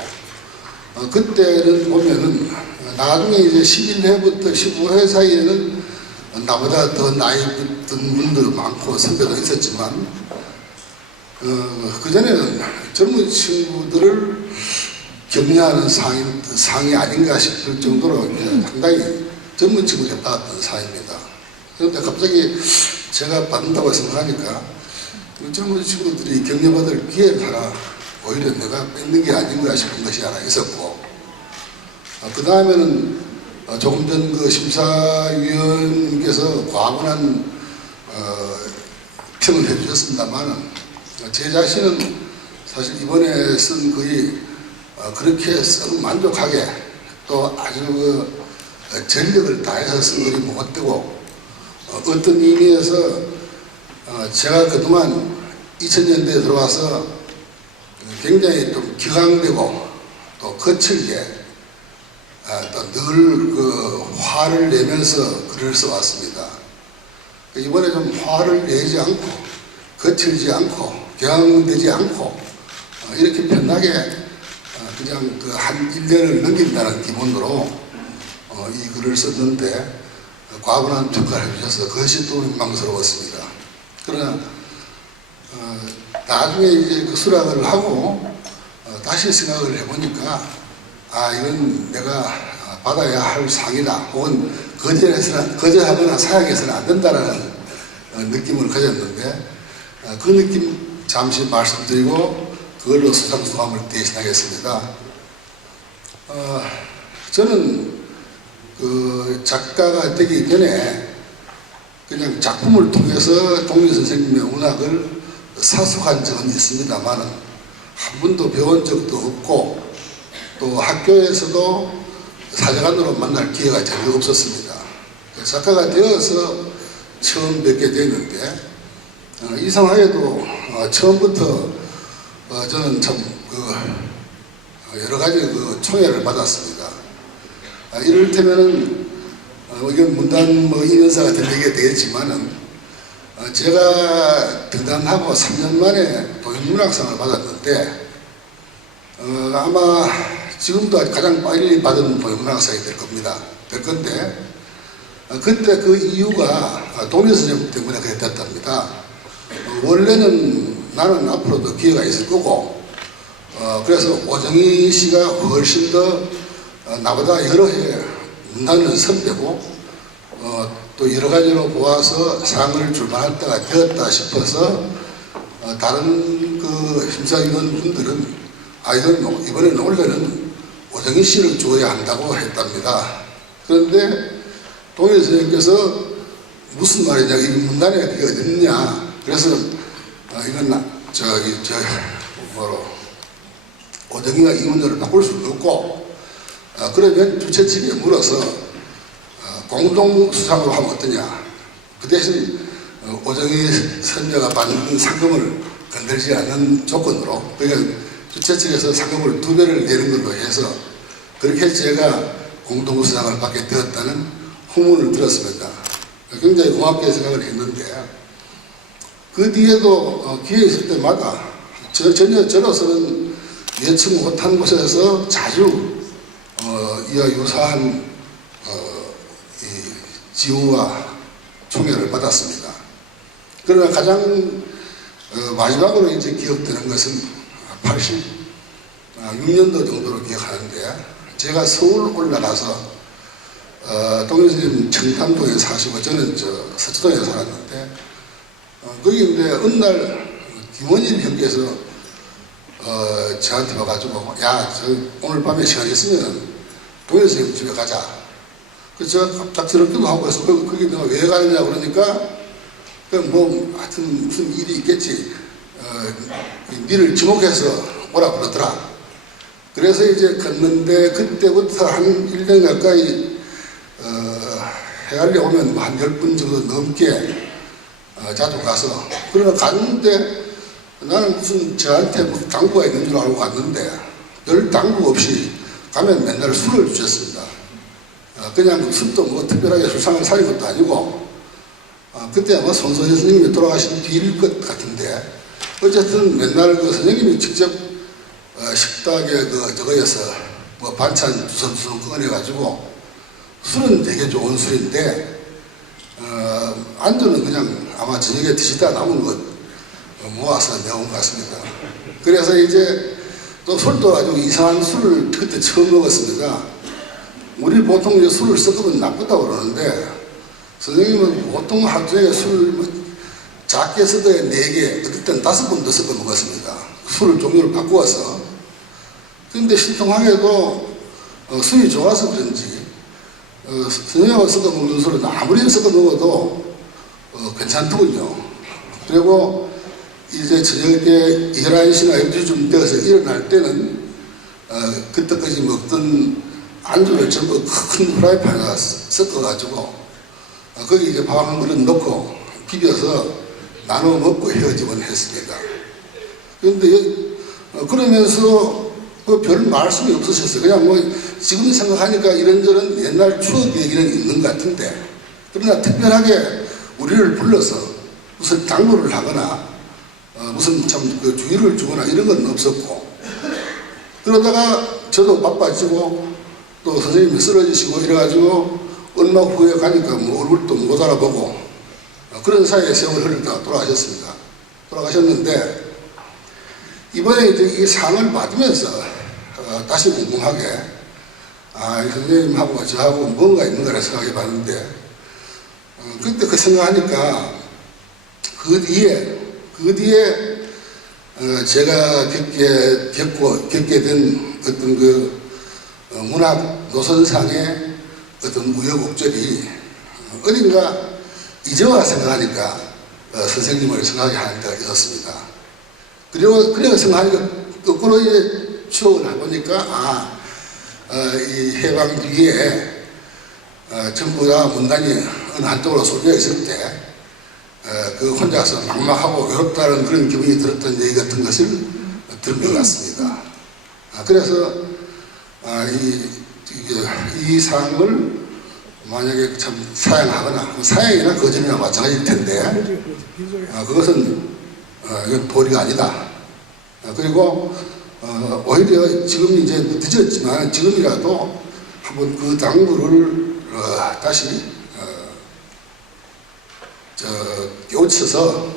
그때는 보면은 나중에 이제 11회부터 15회 사이에는 나보다 더 나이 든 분들도 많고 선배도 있었지만 그전에는 젊은 친구들을 격려하는 상이 아닌가 싶을 정도로 상당히 젊은 친구들이 받았던 상입니다. 그런데 갑자기 제가 받는다고 생각하니까 젊은 친구들이 격려받을 기회를 하나 오히려 내가 뺏는 게 아닌가 싶은 것이 하나 있었고 그 다음에는 조금 전 그 심사위원께서 과분한 평을 해주셨습니다만 제 자신은 사실 이번에 쓴 거의 그렇게 썩 만족하게 또 아주 전력을 다해서 쓴 글이 못 되고 어떤 의미에서 제가 그동안 2000년대에 들어와서 굉장히 좀 기강되고 또 거칠게 또 늘 그 화를 내면서 글을 써왔습니다. 이번에 좀 화를 내지 않고 거칠지 않고 격앙되지 않고 이렇게 편하게 그냥 그 한 1년을 넘긴다는 기본으로 이 글을 썼는데 과분한 평가를 해주셔서 그것이 또 민망스러웠습니다. 그러나 나중에 이제 그 수락을 하고 다시 생각을 해보니까 이건 내가 받아야 할 상이다 혹은 거절하거나 사양해서는 안 된다라는 느낌을 가졌는데 그 느낌 잠시 말씀드리고 그걸로 수상 소감을 대신하겠습니다. 저는 그 작가가 되기 전에 그냥 작품을 통해서 독립 선생님의 문학을 사속한 적은 있습니다만 한 번도 배운 적도 없고 또 학교에서도 사제관으로 만날 기회가 전혀 없었습니다. 작가가 되어서 처음 뵙게 됐는데 이상하게도 처음부터 저는 참 여러 가지 그 총애를 받았습니다. 이를테면은 이건 문단 인연사 같은 얘기가 되겠지만은 제가 등단하고 3년 만에 도인문학상을 받았는데 아마 지금도 가장 빨리 받은 도인문학상이 될 건데 그때 그 이유가 동일 선생님 때문에 그래 됐답니다. 원래는 나는 앞으로도 기회가 있을 거고 그래서 오정희 씨가 훨씬 더 나보다 여러 해 문단을 선배고 또 여러 가지로 보아서 상을 줄 만할 때가 되었다 싶어서 다른 그 심사위원 분들은 이번에는 원래는 오정희 씨를 줘야 한다고 했답니다. 그런데 동일 선생님께서 무슨 말이냐, 이 문단에 그게 어딨냐, 그래서 이건 오정희가 이 문제를 바꿀 수도 없고 그러면 주최 측에 물어서 공동 수상으로 하면 어떠냐. 그 대신 오정희 선녀가 받는 상금을 건들지 않는 조건으로, 그러니까 주최 측에서 상금을 2배를 내는 걸로 해서 그렇게 제가 공동 수상을 받게 되었다는 후문을 들었습니다. 굉장히 고맙게 생각을 했는데 그 뒤에도 기회 있을 때마다 전혀 저로서는 예측 못한 곳에서 자주 이와 유사한 지우와 총애를 받았습니다. 그러나 가장 마지막으로 이제 기억되는 것은 86년도 정도로 기억하는데 제가 서울 올라가서 동일 선생님 청담동에 사시고 저는 서초동에 살았는데 거기 이제 어느 날 김원일 형께서 저한테 와가지고 야, 오늘 밤에 시간 있으면 동일 선생님 집에 가자. 그래서 제가 갑작스럽기도 하고 해서 거기 내가 왜 가느냐 그러니까 하여튼 무슨 일이 있겠지. 니를 지목해서 오라 그러더라. 그래서 이제 갔는데 그때부터 한 1년 가까이 헤아려 오면 한 10분 정도 넘게 자주 가서, 그러나 갔는데 나는 무슨 저한테 무슨 당부가 있는 줄 알고 갔는데 별 당부 없이 가면 맨날 술을 주셨습니다. 그냥 술도 뭐 특별하게 술상을 차린 것도 아니고 그때 아마 손선희 선생님이 돌아가신 뒤일 것 같은데 어쨌든 맨날 그 선생님이 직접 식탁에 저거에서 뭐 반찬 두섬두섬 꺼내가지고 술은 되게 좋은 술인데 안주는 그냥 아마 저녁에 드시다 남은 것 모아서 내온 것 같습니다. 그래서 이제 또 술도 아주 이상한 술을 그때 처음 먹었습니다. 우리 보통 이제 술을 섞으면 나쁘다고 그러는데 선생님은 보통 하루 종일 술을 작게 섞어야 4개, 어떨 때는 5번도 섞어 먹었습니다. 술을 종류를 바꾸어서. 그런데 신통하게도 술이 좋아서 그런지 선생님하고 섞어 먹는 술은 아무리 섞어 먹어도 괜찮더군요. 그리고 이제 저녁 때 11시나 12시쯤 되어서 일어날 때는 그때까지 먹던 안주를 전부 큰 프라이팬에 섞어가지고 거기 이제 밥 한 그릇 넣고 비벼서 나눠 먹고 헤어지곤 했습니다. 그런데 그러면서 별 말씀이 없으셨어요. 그냥 뭐 지금 생각하니까 이런저런 옛날 추억 얘기는 있는 것 같은데, 그러나 특별하게 우리를 불러서 무슨 당부를 하거나 무슨 참 그 주의를 주거나 이런 건 없었고, 그러다가 저도 바빠지고 또 선생님이 쓰러지시고 이래가지고 얼마 후에 가니까 뭐 얼굴도 못 알아보고 그런 사이에 세월을 흐르다가 돌아가셨습니다. 돌아가셨는데 이번에 이제 이 상을 받으면서 다시 궁금하게 이 선생님하고 저하고 뭔가 있는가를 생각해 봤는데 그때 그 생각하니까 그 뒤에 제가 겪게 된 어떤 그 문학 노선상의 어떤 우여곡절이 어딘가 이제와 생각하니까 선생님을 생각하게 하는 때가 있었습니다. 그리고 생각하니까 거꾸로 이제 추억을 해보니까 이 해방 뒤에 전부 다 문단이 어느 한쪽으로 쏠려 있을 때 그 혼자서 막막하고 외롭다는 그런 기분이 들었던 얘기 같은 것을 들은 것 같습니다. 그래서 이 이 상을 만약에 참 사양하거나 사양이나 거절이나 마찬가지일 텐데 그것은 이건 도리가 아니다. 그리고 오히려 지금 이제 늦었지만 지금이라도 한번 그 당부를 다시 깨우쳐서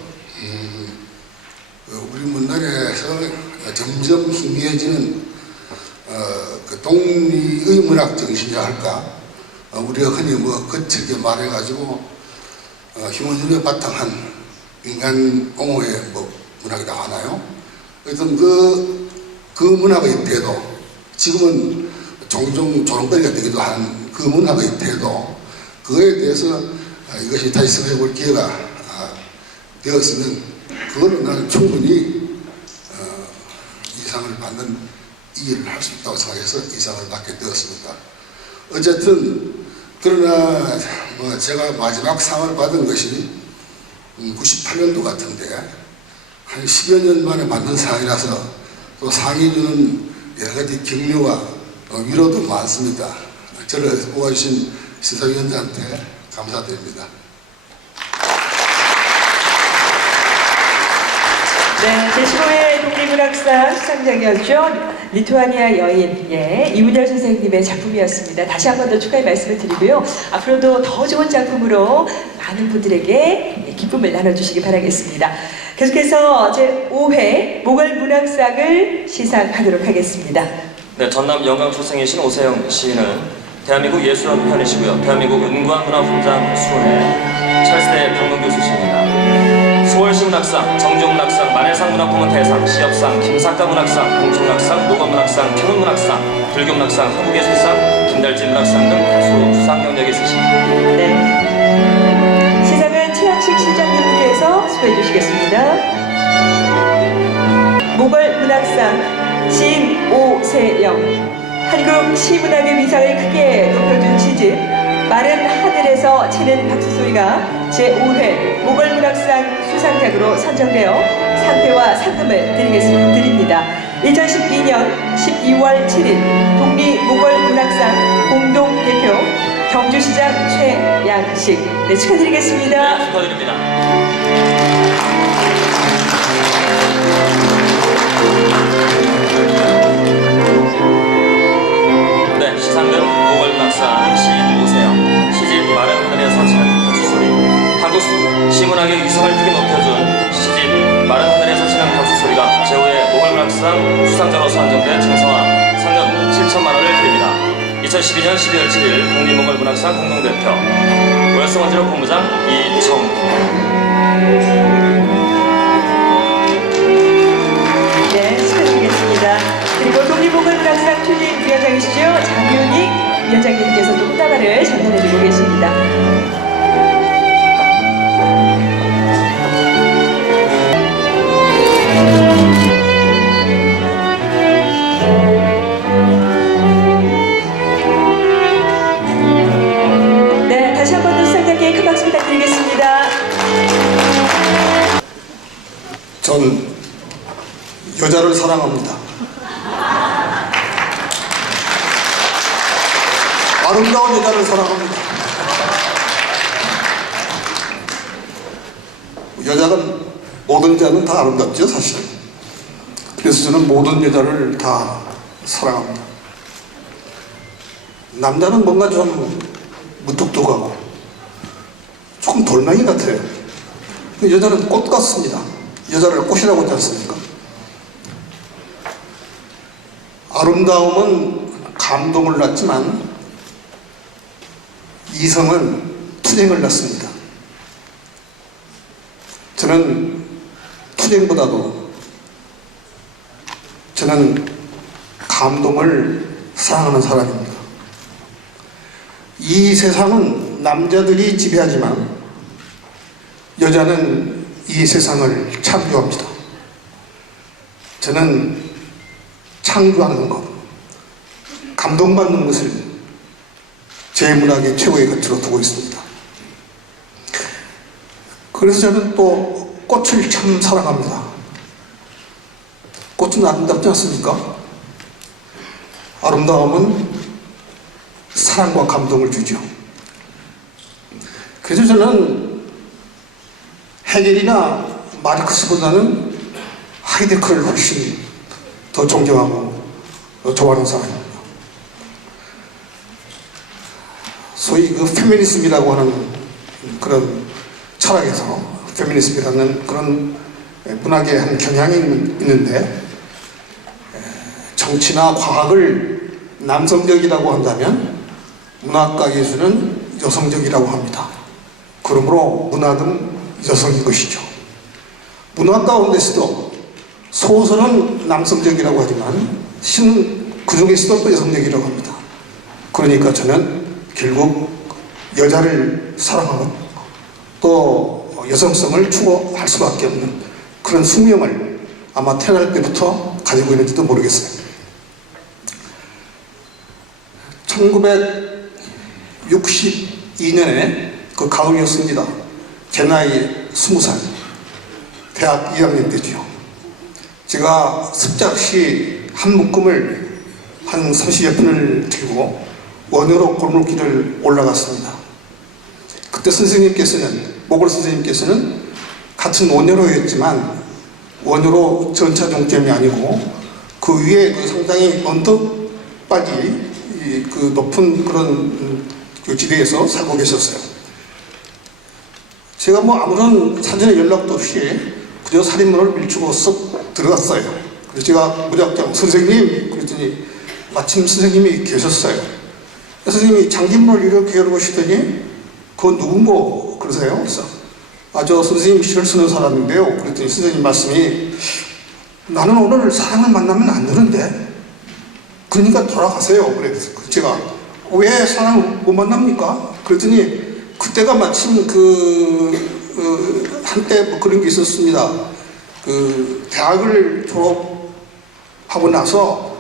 우리 문단에서 점점 희미해지는 그 독립의 문학 정신이라 할까, 우리가 흔히 뭐 거칠게 말해가지고 힘원주의에 바탕한 인간 옹호의 뭐 문학이라고 하나요? 어떤 그 문학의 태도, 지금은 종종 조롱거리가 되기도 하는 그 문학의 태도, 그거에 대해서 이것이 다시 생각해 볼 기회가 되었으면 그거는 나는 충분히 이 상을 받는 일을 할 수 있다고 생각해서 이 상을 받게 되었습니다. 어쨌든 그러나 뭐 제가 마지막 상을 받은 것이 98년도 같은데 한 10여 년 만에 받는 상이라서 또 상이 주는 여러 가지 격려와 위로도 많습니다. 저를 뽑아주신 시사위원장한테 감사드립니다. 네, 제15회 독립문학상 수상작이었죠. 리투아니아 여인, 이문열 선생님의 작품이었습니다. 다시 한 번 더 축하의 말씀을 드리고요. 앞으로도 더 좋은 작품으로 많은 분들에게 기쁨을 나눠주시기 바라겠습니다. 계속해서 제5회 모걸문학상을 시상하도록 하겠습니다. 네, 전남 영광 출생이신 오세영 시인은 대한민국 예술원편이시고요. 대한민국 은관문화훈장 수원의 철새 방문교수십니다. 서울시문학상, 정주문학상, 만해상문학부문 대상, 시협상, 김사과문학상, 공청문학상, 노건문학상, 평론문학상, 불교문학상, 한국예술상, 김달진문학상 등 다수 수상 경력이 있으십니다. 네, 시상은 최양식 실장님께서 수고해 주시겠습니다. 모걸문학상 시인 오세영, 한국 시문학의 위상을 크게 높여준 시집 마른 하늘에서 치는 박수소리가 제5회 모걸문학상 수상작으로 선정되어 상패와 상금을 드립니다. 2012년 12월 7일 독립모걸문학상 공동대표 경주시장 최양식, 네, 축하드리겠습니다. 네, 축하드립니다. 네, 시상금 모걸문학상 시인 오세영, 시집 마른 하늘에서 치는 박수소리, 한국 시문학의 위상을 크게 높여준 시집 마른 하늘에서 치는 박수소리가 제5회 모걸문학상 수상자로 선정된 증서와 상금 7천만 원을 드립니다. 2012년 12월 7일 독립모걸문학상 공동대표 월성원지로 본부장 이청. 네, 축하드리겠습니다. 그리고 독립모걸문학상 추진위원장이시죠, 장윤익 위원장님께서도 꽃다발을 전달해드리고 계십니다. 네, 다시 한 번 더 수상자께 큰 박수 부탁드리겠습니다. 전 여자를 사랑합니다. 아름다운 여자를 사랑합니다. 여자는, 모든 여자는 다 아름답죠, 사실. 그래서 저는 모든 여자를 다 사랑합니다. 남자는 뭔가 좀 무뚝뚝하고 조금 돌멩이 같아요. 여자는 꽃 같습니다. 여자를 꽃이라고 하지 않습니까? 아름다움은 감동을 낳지만 이성은 투쟁을 낳습니다. 저는 투쟁보다도 저는 감동을 사랑하는 사람입니다. 이 세상은 남자들이 지배하지만 여자는 이 세상을 창조합니다. 저는 창조하는 것, 감동받는 것을 제 문학의 최고의 가치로 두고 있습니다. 그래서 저는 또 꽃을 참 사랑합니다. 꽃은 아름답지 않습니까? 아름다움은 사랑과 감동을 주죠. 그래서 저는 헤겔이나 마르크스보다는 하이데크를 훨씬 더 존경하고 좋아하는 사람입니다. 소위 그 페미니즘이라고 하는 그런 철학에서 페미니즘이라는 그런 문학의 한 경향이 있는데, 정치나 과학을 남성적이라고 한다면 문학과 예술은 여성적이라고 합니다. 그러므로 문학은 여성인 것이죠. 문학 가운데서도 소설은 남성적이라고 하지만 시는 그 중에서도 또 여성적이라고 합니다. 그러니까 저는 결국 여자를 사랑하고 또 여성성을 추구할 수밖에 없는 그런 숙명을 아마 태어날 때부터 가지고 있는지도 모르겠어요. 1962년에 그 가을이었습니다. 제 나이 20살, 대학 2학년 때죠. 제가 습작시 한 묶음을 한 30여 편을 들고 원효로 골목길을 올라갔습니다. 그때 선생님께서는, 모골 선생님께서는 같은 원효로였지만 원효로 전차 종점이 아니고 그 위에 그 상당히 언덕바지 그 높은 그런 그 지대에서 살고 계셨어요. 제가 뭐 아무런 사전에 연락도 없이 그저 살인문을 밀치고 쏙 들어갔어요. 그래서 제가 무작정 선생님 그랬더니 마침 선생님이 계셨어요. 선생님이 장기문을 이렇게 열어보시더니 그건 누군고 그러세요? 그래서 저 선생님 시를 쓰는 사람인데요. 그랬더니 선생님 말씀이 나는 오늘 사람을 만나면 안 되는데 그러니까 돌아가세요. 그래서 제가 왜 사람을 못 만납니까? 그랬더니 그때가 마침 한때 뭐 그런 게 있었습니다. 그 대학을 졸업하고 나서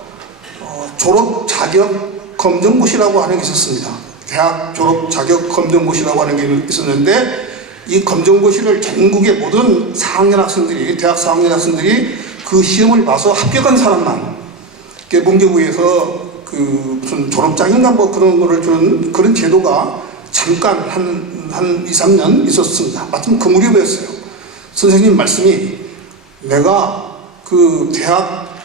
졸업 자격 검정고시라고 하는 게 있었습니다. 대학 졸업 자격 검정고시라고 하는 게 있었는데 이 검정고시를 전국의 모든 4학년 학생들이, 대학 4학년 학생들이 그 시험을 봐서 합격한 사람만 문교부에서 그 무슨 졸업장인가 뭐 그런 거를 주는 그런 제도가 잠깐 한 2, 3년 있었습니다. 마침 그 무렵이었어요. 선생님 말씀이 내가 그 대학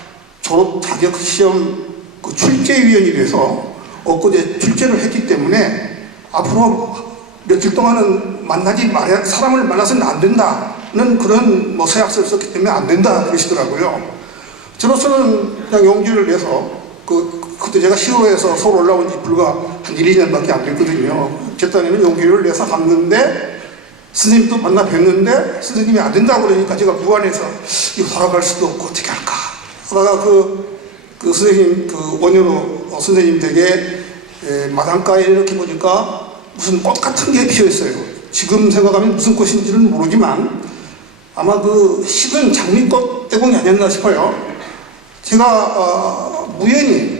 졸업 자격 시험 그 출제위원이 돼서 엊그제 출제를 했기 때문에 앞으로 며칠 동안은 사람을 만나서는 안 된다는 그런 뭐 서약서를 썼기 때문에 안 된다 그러시더라고요. 저로서는 그냥 용기를 내서 그때 제가 시로에서 서울 올라온 지 불과 한 1, 2년밖에 안 됐거든요. 제 딴에는 용기를 내서 갔는데 선생님도 만나 뵀는데 선생님이 안 된다고 그러니까 제가 무안해서 이거 돌아갈 수도 없고 어떻게 할까 하다가 그 선생님 그 원효로 선생님 댁에 마당가에 이렇게 보니까 무슨 꽃 같은 게 피어 있어요. 지금 생각하면 무슨 꽃인지는 모르지만 아마 그 식은 장미꽃 대공이 아니었나 싶어요. 제가 무연히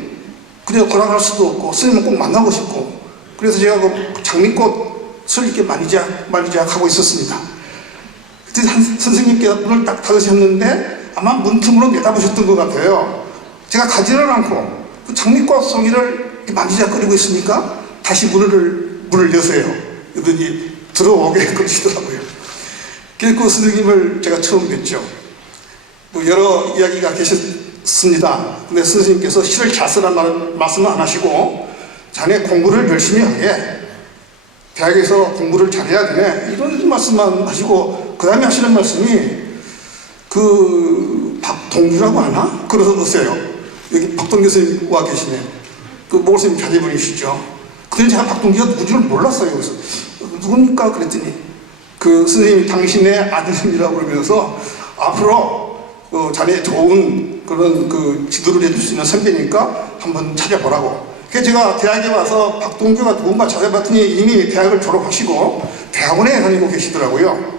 그냥 걸어갈 수도 없고 선생님은 꼭 만나고 싶고 그래서 제가 그 장미꽃을 이렇게 만지작 하고 있었습니다. 그때 선생님께서 문을 딱 닫으셨는데 아마 문틈으로 내다보셨던 것 같아요. 제가 가지를 않고 그 장미꽃 송이를 만지작거리고 있으니까 다시 문을 여세요. 그러더니 들어오게 그러시더라고요. 그래서 그 선생님을 제가 처음 뵀죠. 뭐 여러 이야기가 계셨습니다. 근데 선생님께서 시를 잘 쓰라는 말씀은 안 하시고 자네 공부를 열심히 하게 대학에서 공부를 잘해야 되네 이런 말씀만 하시고 그 다음에 하시는 말씀이 그 박동규라고 하나? 그러세요. 여기 박동규 선생님 와 계시네. 그 모골 선생님 자제분이시죠. 근데 제가 박동규가 누군지를 몰랐어요. 그래서 누굽니까? 그랬더니 그 선생님이 당신의 아들입니다고 그러면서 앞으로 자네 좋은 그런 그 지도를 해줄 수 있는 선배니까 한번 찾아보라고. 그래서 제가 대학에 와서 박동규가 누군가 찾아봤더니 이미 대학을 졸업하시고 대학원에 다니고 계시더라고요.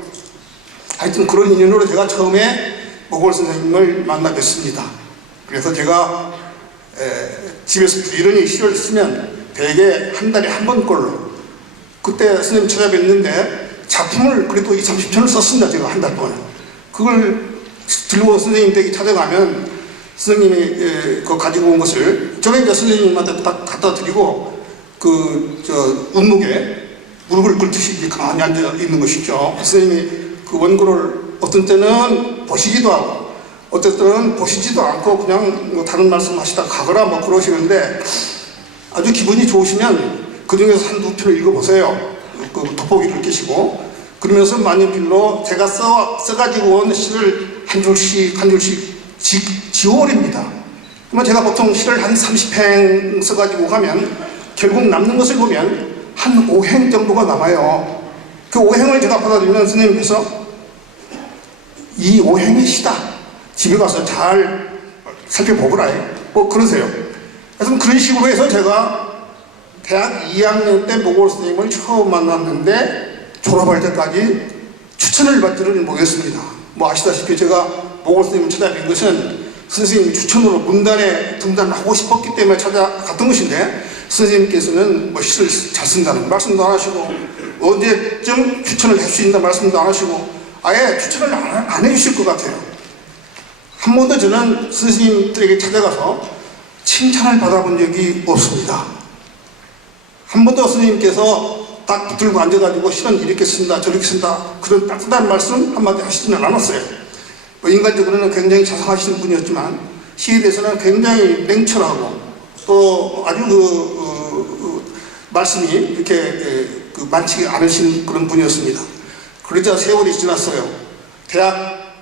하여튼 그런 인연으로 제가 처음에 모골 선생님을 만나 뵀습니다. 그래서 제가 집에서 부지런히 시를 쓰면 대개 한 달에 한 번꼴로 그때 선생님 찾아뵀는데 작품을 그래도 2, 30편을 썼습니다. 제가 한 달 동안. 그걸 들고 선생님 댁에 찾아가면 선생님이 그거 가지고 온 것을 저는 이제 선생님한테 딱 갖다 드리고 운목에 무릎을 꿇듯이 이렇게 가만히 앉아 있는 것이죠. 선생님이 그 원고를 어떤 때는 보시기도 하고 어떤 때는 보시지도 않고 그냥 뭐 다른 말씀 하시다 가거나 뭐 그러시는데 아주 기분이 좋으시면 그 중에서 한두 편을 읽어보세요. 그 돋보기를 끼시고 그러면서 만년필로 제가 써가지고 온 시를 한 줄씩 한 줄씩 지워버립니다. 그러면 제가 보통 시를 한 30행 써가지고 가면 결국 남는 것을 보면 한 5행 정도가 남아요. 그 5행을 제가 받아들이면 선생님께서 이 5행이 시다. 집에 가서 잘 살펴보거라. 뭐 그러세요. 그래서 그런 식으로 해서 제가 대학 2학년 때 모골 선생님을 처음 만났는데 졸업할 때까지 추천을 받지를 못했습니다. 뭐 아시다시피 제가 모골 선생님을 찾아뵌 것은 선생님 추천으로 문단에 등단하고 싶었기 때문에 찾아갔던 것인데 선생님께서는 뭐 시를 잘 쓴다는 말씀도 안 하시고 언제쯤 추천을 할 수 있다는 말씀도 안 하시고 아예 추천을 안 해주실 것 같아요. 한 번도 저는 선생님들에게 찾아가서 칭찬을 받아본 적이 없습니다. 한 번도 선생님께서 딱 붙들고 앉아가지고 시는 이렇게 쓴다 저렇게 쓴다 그런 따뜻한 말씀 한마디 하시지는 않았어요. 뭐 인간적으로는 굉장히 자상하시는 분이었지만 시에 대해서는 굉장히 냉철하고 또 아주 말씀이 이렇게 많지 않으신 그런 분이었습니다. 그러자 세월이 지났어요. 대학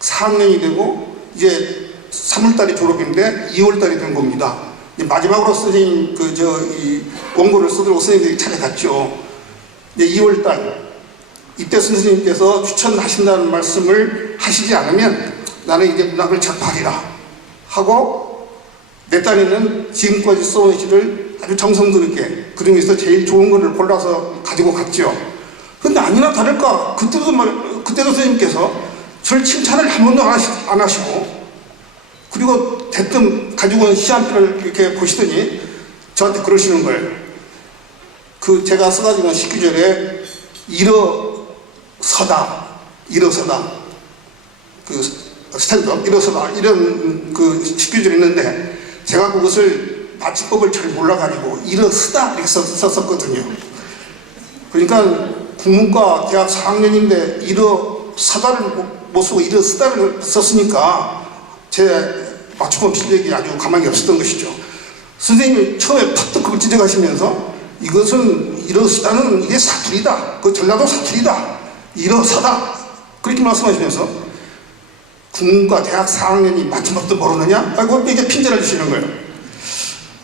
4학년이 되고 이제 3월달에 졸업인데 2월달이 된 겁니다. 마지막으로 선생님 이 원고를 써들고 선생님들이 찾아갔죠. 이제 2월달 이때 선생님께서 추천하신다는 말씀을 하시지 않으면 나는 이제 문학을 작파하리라 하고 내 딴에는 지금까지 써온 시를 아주 정성스럽게 그 중에서 제일 좋은 거를 골라서 가지고 갔죠. 근데 아니나 다를까 그때도 선생님께서 저를 칭찬을 한 번도 안 하시고 그리고 대뜸 가지고 온 시 한 편을 이렇게 보시더니 저한테 그러시는 거예요. 제가 써가지고 온 시규절에 일어서다 스탠드업 일어서다 이런 시규절이 있는데 제가 그것을 마취법을 잘 몰라가지고 일어서다 이렇게 썼었거든요. 그러니까 국문과 대학 4학년인데 일어서다를 못 쓰고 일어서다를 썼으니까 제 맞춤법 실력이 아주 가망이 없었던 것이죠. 선생님이 처음에 팍 그걸 지적하시면서 이것은 일어서다는 이게 사투리다. 그 전라도 사투리다. 일어서다. 그렇게 말씀하시면서 국문과 대학 4학년이 맞춤법도 모르느냐? 아이고 이게 핀잔을 주시는 거예요.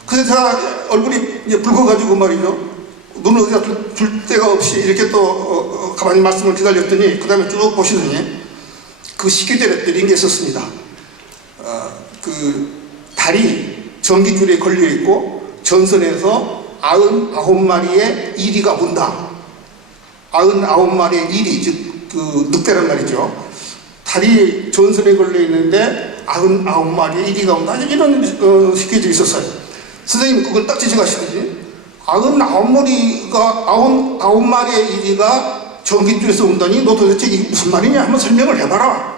그래서 제가 얼굴이 이제 붉어가지고 말이죠. 눈을 어디다 둘 데가 없이 이렇게 또 가만히 말씀을 기다렸더니 그 다음에 쭉 보시더니 그 시계절에 때린 게 있었습니다. 달이 전기줄에 걸려있고 전선에서 99마리의 이리가 문다. 99마리의 이리, 즉 늑대란 말이죠. 달이 전선에 걸려있는데 99마리의 이리가 온다. 이런 시계절이 있었어요. 선생님이 그걸 딱 지적하시더니 99마리의 이리가 전기줄에서 온다니 너 도대체 이게 무슨 말이냐 한번 설명을 해봐라.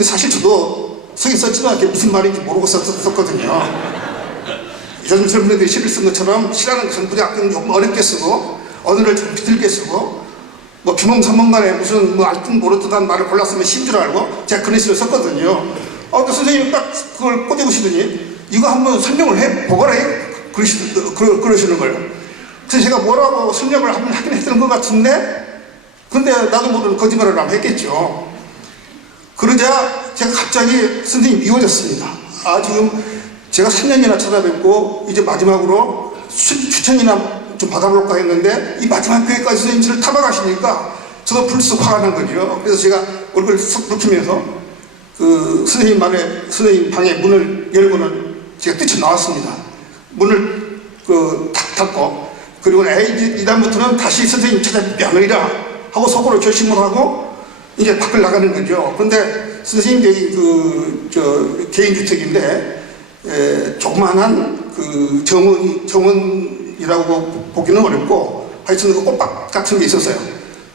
사실 저도 속에 썼지만 그게 무슨 말인지 모르고 썼거든요. 요즘 젊은이들이 시를 쓴 것처럼 시라는 것은 무작정 좀 어렵게 쓰고 언어를 좀 비틀게 쓰고 뭐 비몽사몽간에 무슨 알듯 모르듯한 말을 골랐으면 시인 줄 알고 제가 그런 시를 썼거든요. 근데 선생님이 딱 그걸 꼬집으시더니 이거 한번 설명을 해보거라 그러시는 거예요. 그래서 제가 뭐라고 설명을 한번 하긴 했던 것 같은데 근데 나도 모르는 거짓말을 한번 했겠죠. 그러자 제가 갑자기 선생님이 미워졌습니다. 지금 제가 3년이나 찾아뵙고 이제 마지막으로 추천이나 좀 받아볼까 했는데 이 마지막 기회까지 선생님 저를 타박하시니까 저도 불쑥 화가 난 거죠. 그래서 제가 얼굴을 쑥 붉히면서 선생님 방에 문을 열고는 제가 뛰쳐나왔습니다. 문을 탁 닫고 그리고 이 다음부터는 다시 선생님 찾아뵈느니라 하고 속으로 결심을 하고 이제 밖을 나가는 거죠. 근데 선생님들이 개인주택인데 조그만한 정원이라고 보기는 어렵고 하여튼 꽃밭 같은 게 있었어요.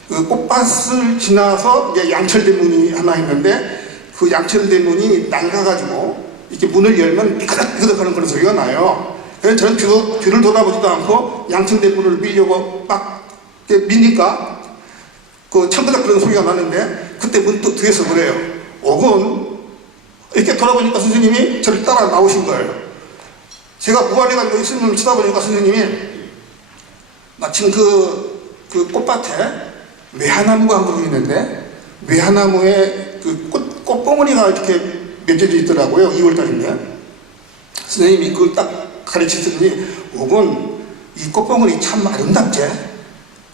그 꽃밭을 지나서 이제 양철대문이 하나 있는데 그 양철대문이 낡아가지고 이렇게 문을 열면 삐그덕삐그덕 하는 그런 소리가 나요. 그래서 저는 뒤를 돌아보지도 않고 양천대문을 밀려고 막 미니까 그 창문에 그런 소리가 나는데 그때 문득 뒤에서 그래요. 오건 이렇게 돌아보니까 선생님이 저를 따라 나오신 거예요. 제가 무관해가지고 있으면 쳐다보니까 선생님이 마침 그 꽃밭에 매화나무가 한 그루 있는데 매화나무에 그 꽃봉오리가 이렇게 맺혀져 있더라고요. 2월달인데 선생님이 그걸 딱 가르치더니 오건 이 꽃봉오리 참 아름답지?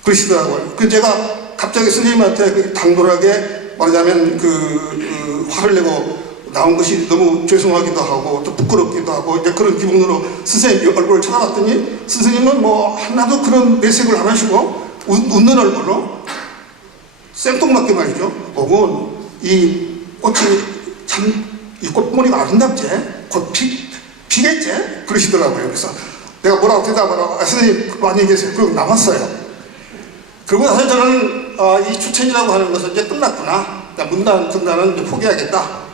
그러시더라고요. 그래서 제가 갑자기 선생님한테 당돌하게 말하자면 화를 내고 나온 것이 너무 죄송하기도 하고 또 부끄럽기도 하고 이제 그런 기분으로 선생님 얼굴을 쳐다봤더니 선생님은 뭐 하나도 그런 내색을 안 하시고 웃는 얼굴로 생뚱맞게 말이죠. 오건 이 꽃이 참 이 꽃무늬가 아름답지? 곧 피겠지? 그러시더라고요. 그래서 내가 뭐라고 대답하라고 선생님 많이 계세요. 그러고 남았어요. 그리고 나서 저는 이 추천이라고 하는 것은 이제 끝났구나. 문단 등단은 이제 포기하겠다.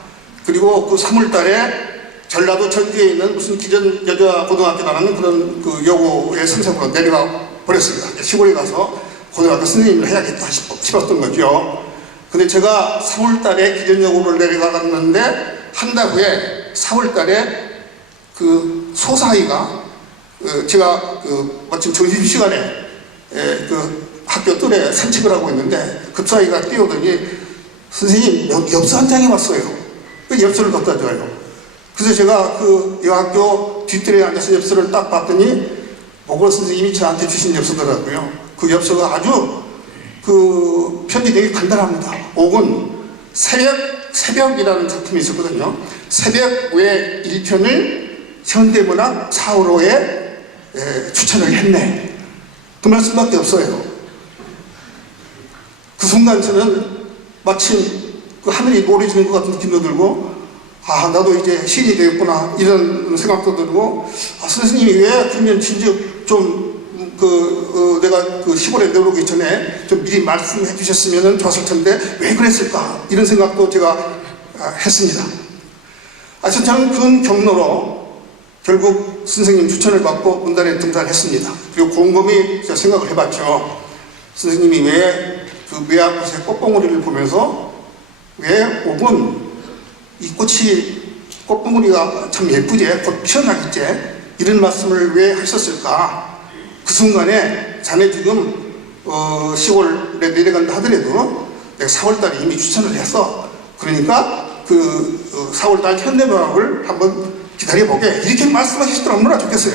그리고 그 3월달에 전라도 전주에 있는 무슨 기전 여자 고등학교라는 그런 그 여고의 선생으로 내려가 버렸습니다. 시골에 가서 고등학교 선생님을 해야겠다 싶었던 거죠. 근데 제가 3월달에 기전여고를 내려가갔는데 한 달 후에 4월달에 그 소사이가 제가 마침 점심시간에 그 학교 뜰에 산책을 하고 있는데 급사이가 뛰어오더니 선생님 엽서 한 장이 왔어요. 그 엽서를 갖다 줘요. 그래서 제가 그 여학교 뒷뜰에 앉아서 엽서를 딱 봤더니 보고 선생님이 저한테 주신 엽서더라고요. 그 엽서가 아주 그 편지 되게 간단합니다. 옥은 새벽이라는 작품이 있었거든요. 새벽 외 1편을 현대문학 4호로에 추천을 했네. 그 말씀밖에 없어요. 그 순간 저는 마침 그 하늘이 노래지는 것 같은 느낌도 들고 아 나도 이제 시인이 되었구나 이런 생각도 들고 아 선생님이 왜 그러면 진짜 좀 내가 그 시골에 내려오기 전에 좀 미리 말씀해 주셨으면 좋았을 텐데 왜 그랬을까 이런 생각도 제가 했습니다. 하여튼 저는 그 경로로 결국 선생님 추천을 받고 문단에 등단했습니다. 그리고 곰곰이 제가 생각을 해봤죠. 선생님이 왜 그 매화꽃의 꽃봉오리를 보면서 왜 옥은 이 꽃봉오리가 참 예쁘지 곧 피어나겠지 이런 말씀을 왜 하셨을까. 그 순간에 자네 지금 시골에 내려간다 하더라도 내가 4월달에 이미 추천을 했어. 그러니까 그 4월달 현대문학을 한번 기다려보게 이렇게 말씀하시더라면 얼마나 좋겠어요.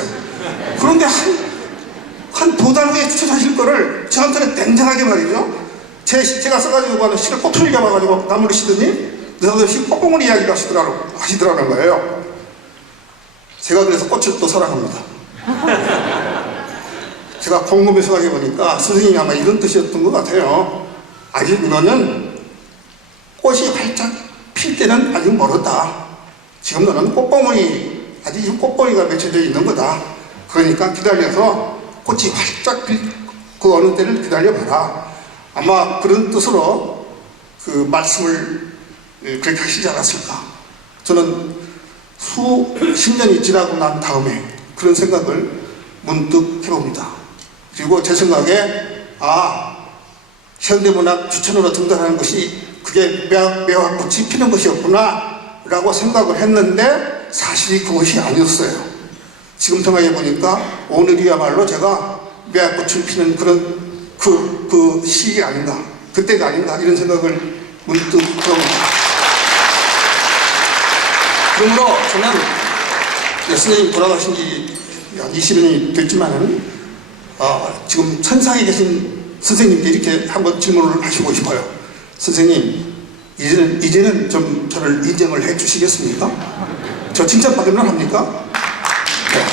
그런데 한 2달 후에 추천하실 거를 저한테는 냉정하게 말이죠. 제가 써가지고 가는 시를 꼬투리 잡아가지고 나무를 시더니 너도 꽃봉오리 이야기를 하시더라는 거예요. 제가 그래서 꽃을 또 사랑합니다. 제가 곰곰이 생각해 보니까 선생님이 아마 이런 뜻이었던 것 같아요. 아직 너는 꽃이 활짝 필 때는 아직 멀었다. 지금 너는 꽃봉오리, 아직 이 꽃봉오리가 맺혀져 있는 거다. 그러니까 기다려서 꽃이 활짝 필 그 어느 때를 기다려봐라. 아마 그런 뜻으로 그 말씀을 그렇게 하시지 않았을까. 저는 수십 년이 지나고 난 다음에 그런 생각을 문득 해봅니다. 그리고 제 생각에 현대문학 추천으로 등단하는 것이 그게 매화꽃이 피는 것이었구나 라고 생각을 했는데 사실이 그것이 아니었어요. 지금 생각해 보니까 오늘이야말로 제가 매화꽃을 피는 그런 그 시기 아닌가 그때가 아닌가 이런 생각을 문득 해봅니다. 그러므로 저는 선생님 돌아가신 지 20년이 됐지만은 지금 천상에 계신 선생님께 이렇게 한번 질문을 하시고 싶어요. 선생님, 이제는 좀 저를 인정을 해 주시겠습니까? 저 칭찬받으면 합니까? 네.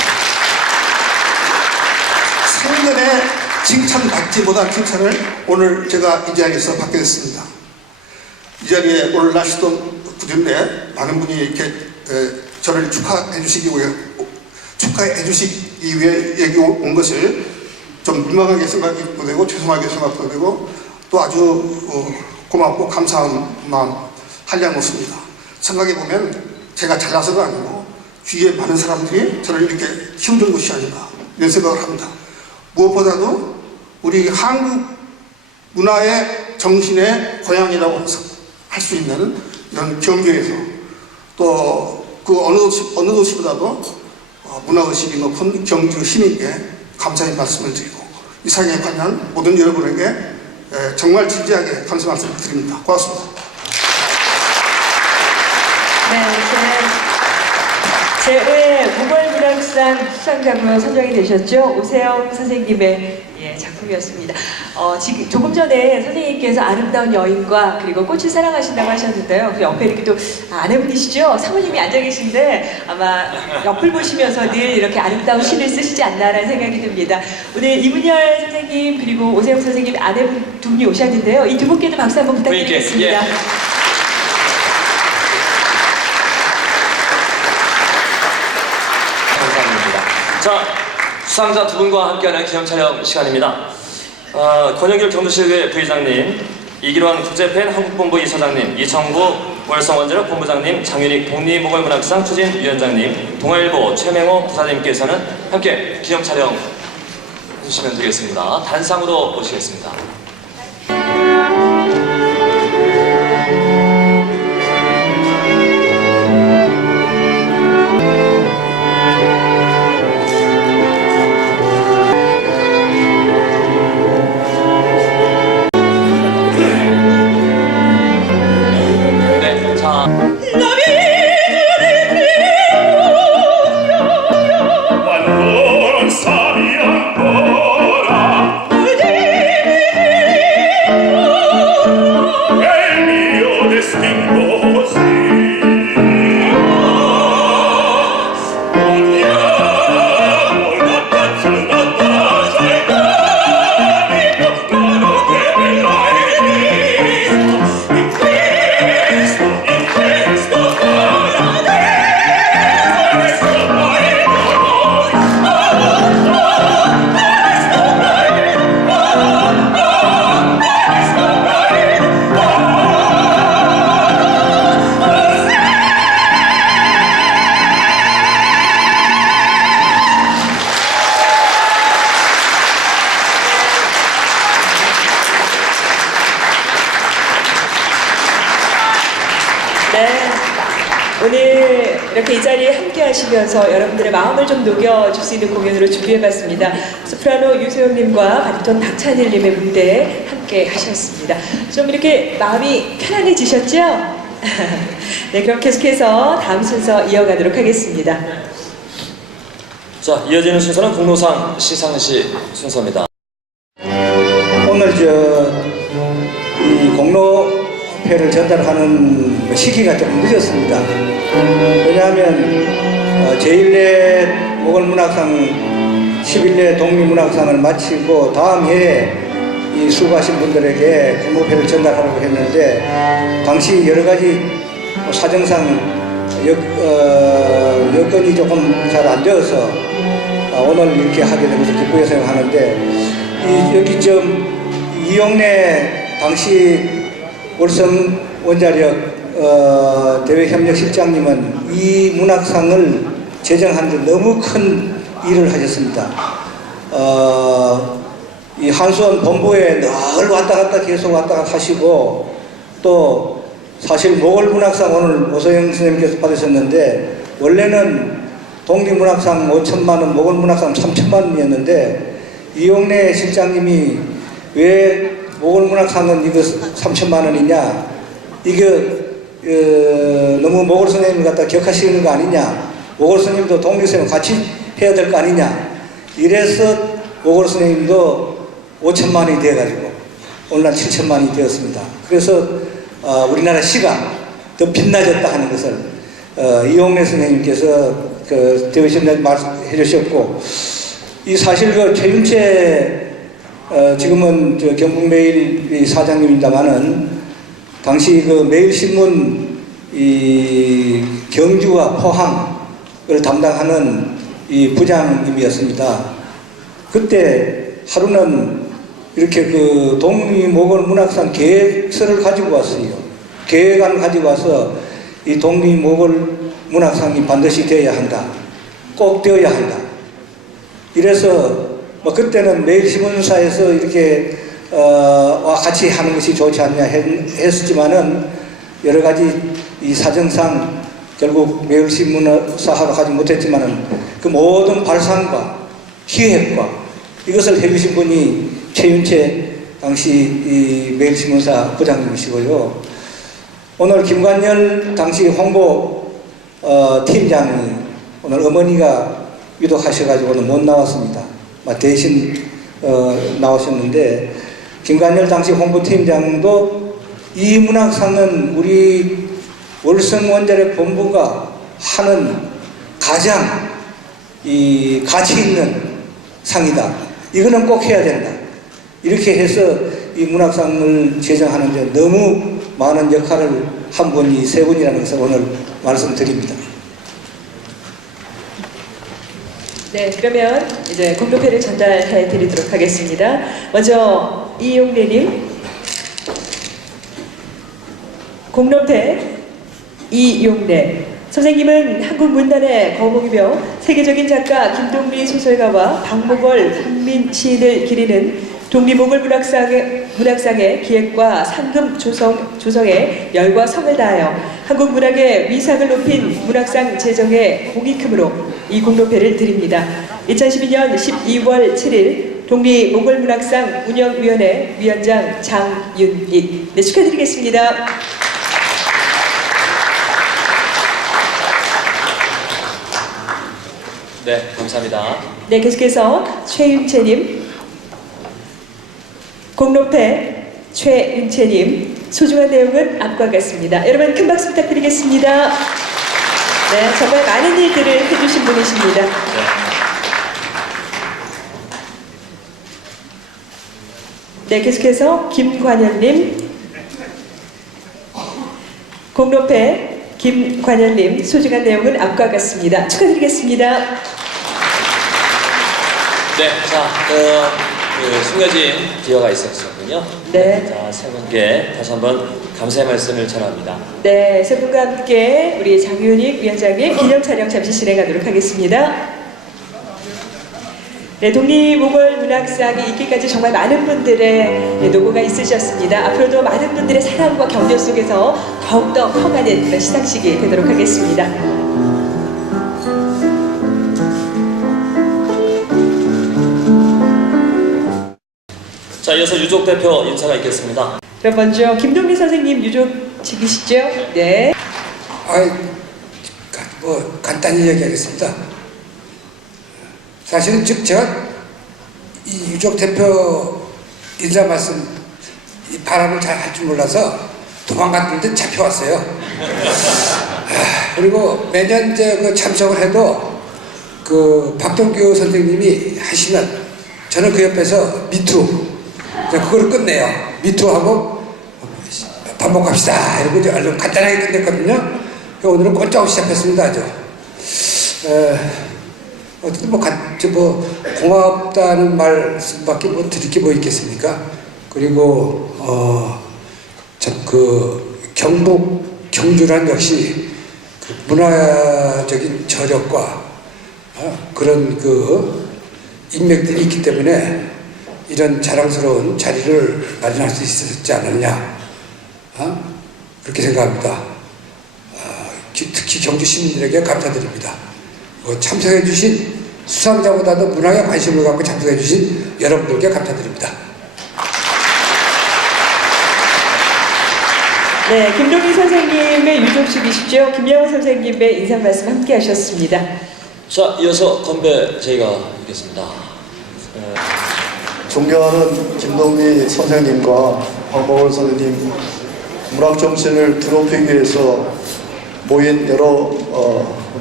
생전에 칭찬받지 못한 칭찬을 오늘 제가 이 자리에서 받게 됐습니다. 이 자리에 오늘 날씨도 구준데 많은 분이 이렇게 저를 축하해 주시기 위해 여기 온 것을 좀 민망하게 생각도 되고 죄송하게 생각도 되고 또 아주 고맙고 감사한 마음 한량 없습니다. 생각해 보면 제가 잘나서가 아니고 주위에 많은 사람들이 저를 이렇게 키워준 것이 아닌가 이런 생각을 합니다. 무엇보다도 우리 한국 문화의 정신의 고향이라고 할 수 있는 이런 경주에서 또 그 어느 도시보다도 문화의식이 높은 경주 시민께 감사의 말씀을 드리고 이 상에 관한 모든 여러분에게 정말 진지하게 감사 말씀을 드립니다. 고맙습니다. 네, 제5회 무걸문학상 수상자로 선정이 되셨죠? 오세영 선생님의 작품이었습니다. 지금 조금 전에 선생님께서 아름다운 여인과 그리고 꽃을 사랑하신다고 하셨는데요. 그 옆에 이렇게 또 아내분이시죠? 사모님이 앉아 계신데 아마 옆을 보시면서 늘 이렇게 아름다운 시를 쓰시지 않나라는 생각이 듭니다. 오늘 이문열 선생님 그리고 오세영 선생님 아내분 두 분이 오셨는데요. 이 두 분께도 박수 한번 부탁드리겠습니다. 자, 수상자 두 분과 함께하는 기념 촬영 시간입니다. 권영길 경주시의회 부의장님, 이기환 국제팬 한국본부 이사장님, 이청구 월성원자력 본부장님, 장윤익 독립무걸문학상 추진위원장님, 동아일보 최맹호 부사장님께서는 함께 기념 촬영 해주시면 되겠습니다. 단상으로 모시겠습니다. 오늘 이렇게 이 자리에 함께 하시면서 여러분들의 마음을 좀 녹여줄 수 있는 공연으로 준비해봤습니다. 소프라노 유소영님과 바리톤 박찬일님의 무대 함께 하셨습니다. 좀 이렇게 마음이 편안해지셨죠? 네, 그럼 계속해서 다음 순서 이어가도록 하겠습니다. 자, 이어지는 순서는 공로상 시상식 순서입니다. 오늘 이 공로패를 전달하는 시기가 좀 늦었습니다. 왜냐하면 제1회 모걸문학상 11회 독립문학상을 마치고 다음 해에 이 수고하신 분들에게 공로패를 전달하려고 했는데 당시 여러 가지 사정상 여건이 조금 잘 안 되어서 오늘 이렇게 하게 되면서 기쁘게 생각하는데 여기 이용래 당시 월성 원자력 대외협력실장님은 이 문학상을 제정하는 데 너무 큰 일을 하셨습니다. 이 한수원 본부에 늘 왔다 갔다 계속 왔다 갔다 하시고 또 사실 모걸문학상 오늘 오소영 선생님께서 받으셨는데 원래는 독립문학상 5천만 원, 모걸문학상 3천만 원이었는데 이용래 실장님이 왜 모걸문학상은 이거 3천만 원이냐 이게 너무 모걸 선생님을 갖다 격하시는 거 아니냐 모걸 선생님도 독립선생님 같이 해야 될 거 아니냐 이래서 모걸 선생님도 5천만 원이 돼가지고 오늘날 7천만 원이 되었습니다. 그래서 우리나라 시가 더 빛나졌다 하는 것을 이용래 선생님께서 대회신에 말씀해 주셨고 이 사실 최윤채 지금은 경북매일 사장님입니다만은 당시 매일신문 이 경주와 포항을 담당하는 이 부장님이었습니다. 그때 하루는 이렇게 독립모걸문학상 계획서를 가지고 왔어요. 계획안을 가지고 와서 이 독립모걸문학상 문학상이 반드시 되어야 한다. 꼭 되어야 한다. 이래서 뭐 그때는 매일신문사에서 이렇게 와 같이 하는 것이 좋지 않냐 했었지만은 여러 가지 이 사정상 결국 매일신문사하러 가지 못했지만은 그 모든 발상과 기획과 이것을 해주신 분이 최윤채 당시 이 매일신문사 부장님이시고요. 오늘 김관열 당시 홍보 팀장이 오늘 어머니가 유독하셔가지고 오늘 못 나왔습니다. 대신 나오셨는데 김관열 당시 홍보팀장도 이 문학상은 우리 월성원자력 본부가 하는 가장 이 가치 있는 상이다. 이거는 꼭 해야 된다. 이렇게 해서 이 문학상을 제정하는데 너무 많은 역할을 한 분이 세 분이라는 것을 오늘 말씀드립니다. 네, 그러면 이제 공로패를 전달해 드리도록 하겠습니다. 먼저 이용래님, 공로패 이용래. 선생님은 한국 문단의 거목이며 세계적인 작가 김동리 소설가와 박목월 국민 시인을 기리는 독립몽골 문학상의 기획과 상금 조성에 열과 성을 다하여 한국 문학의 위상을 높인 문학상 제정에 공이 크므로 이 공로패를 드립니다. 2012년 12월 7일 독립몽골 문학상 운영위원회 위원장 장윤익. 네, 축하드리겠습니다. 네, 감사합니다. 네, 계속해서 최윤채님, 공로패 최윤채님, 소중한 내용은 앞과 같습니다. 여러분 큰 박수 부탁드리겠습니다. 네, 정말 많은 일들을 해주신 분이십니다. 네, 계속해서 김관현님, 공로패 김관현님, 소중한 내용은 앞과 같습니다. 축하드리겠습니다. 네, 자, 숨겨진 기여가 있었군요. 네. 자, 세 분께 다시 한번 감사의 말씀을 전합니다. 네, 세 분과 함께 우리 장윤익 위원장님 기념 촬영 잠시 진행하도록 하겠습니다. 네, 독립몽골 문학상이 있기까지 정말 많은 분들의 노고가 있으셨습니다. 앞으로도 많은 분들의 사랑과 격려 속에서 더욱더 커가는 그런 시상식이 되도록 하겠습니다. 자, 이어서 유족 대표 인사가 있겠습니다. 그럼 먼저 김동리 선생님 유족직이시죠? 네. 뭐 간단히 얘기하겠습니다. 사실은 제가 이 유족 대표 인사 말씀 이 발음을 잘 할 줄 몰라서 도망갔는데 잡혀왔어요. 그리고 매년 이제 그 참석을 해도 그 박동규 선생님이 하시면 저는 그 옆에서 미투 그거를 끝내요. 미투하고 밥 먹고 갑시다 이러고 이제 얼른 간단하게 끝냈거든요. 오늘은 꼼짝없이 시작했습니다. 아주 어쨌든 뭐 고맙다는 말씀밖에 뭐 드릴 게 뭐 있겠습니까? 그리고 경북 경주란 역시 그 문화적인 저력과 그런 그 인맥들이 있기 때문에 이런 자랑스러운 자리를 마련할 수 있었지 않았냐 그렇게 생각합니다. 특히 경주 시민들에게 감사드립니다. 참석해 주신 수상자보다도 문화에 관심을 갖고 참석해 주신 여러분들께 감사드립니다. 네, 김동리 선생님의 유족식이시죠. 김영호 선생님의 인사 말씀 함께 하셨습니다. 자, 이어서 건배 저희가 있겠습니다. 존경하는 김동리 선생님과 박목월 선생님 문학 정신을 드높이기 위해서 모인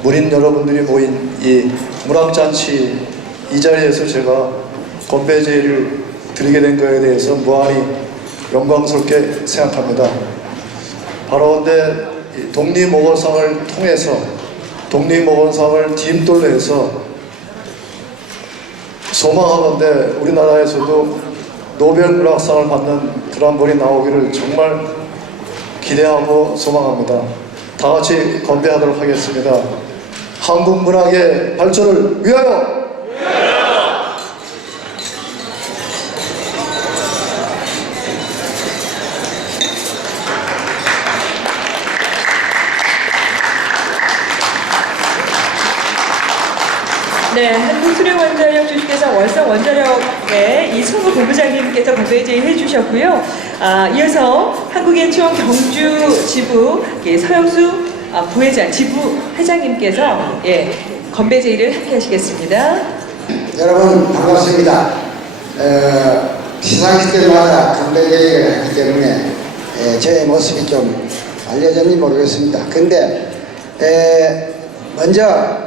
문인 여러분들이 모인 이 문학잔치 이 자리에서 제가 건배 제의를 드리게 된 것에 대해서 무한히 영광스럽게 생각합니다. 바라온데 독립몽골상을 통해서 독립몽골상을 디딤돌로 해서 소망하건대 우리나라에서도 노벨문학상을 받는 그런 분이 나오기를 정말 기대하고 소망합니다. 다 같이 건배하도록 하겠습니다. 한국 문학의 발전을 위하여! 네, 한국수력원자력 주식회사 월성원자력의 이성우 본부장님께서 건배제의 해주셨고요. 이어서 한국엔치원 경주 지부 서영수 부회장, 지부 회장님께서 건배제의를 함께 하시겠습니다. 여러분 반갑습니다. 시상식때마다 건배제의를 하기 때문에 제 모습이 좀 알려졌는지 모르겠습니다. 근데 먼저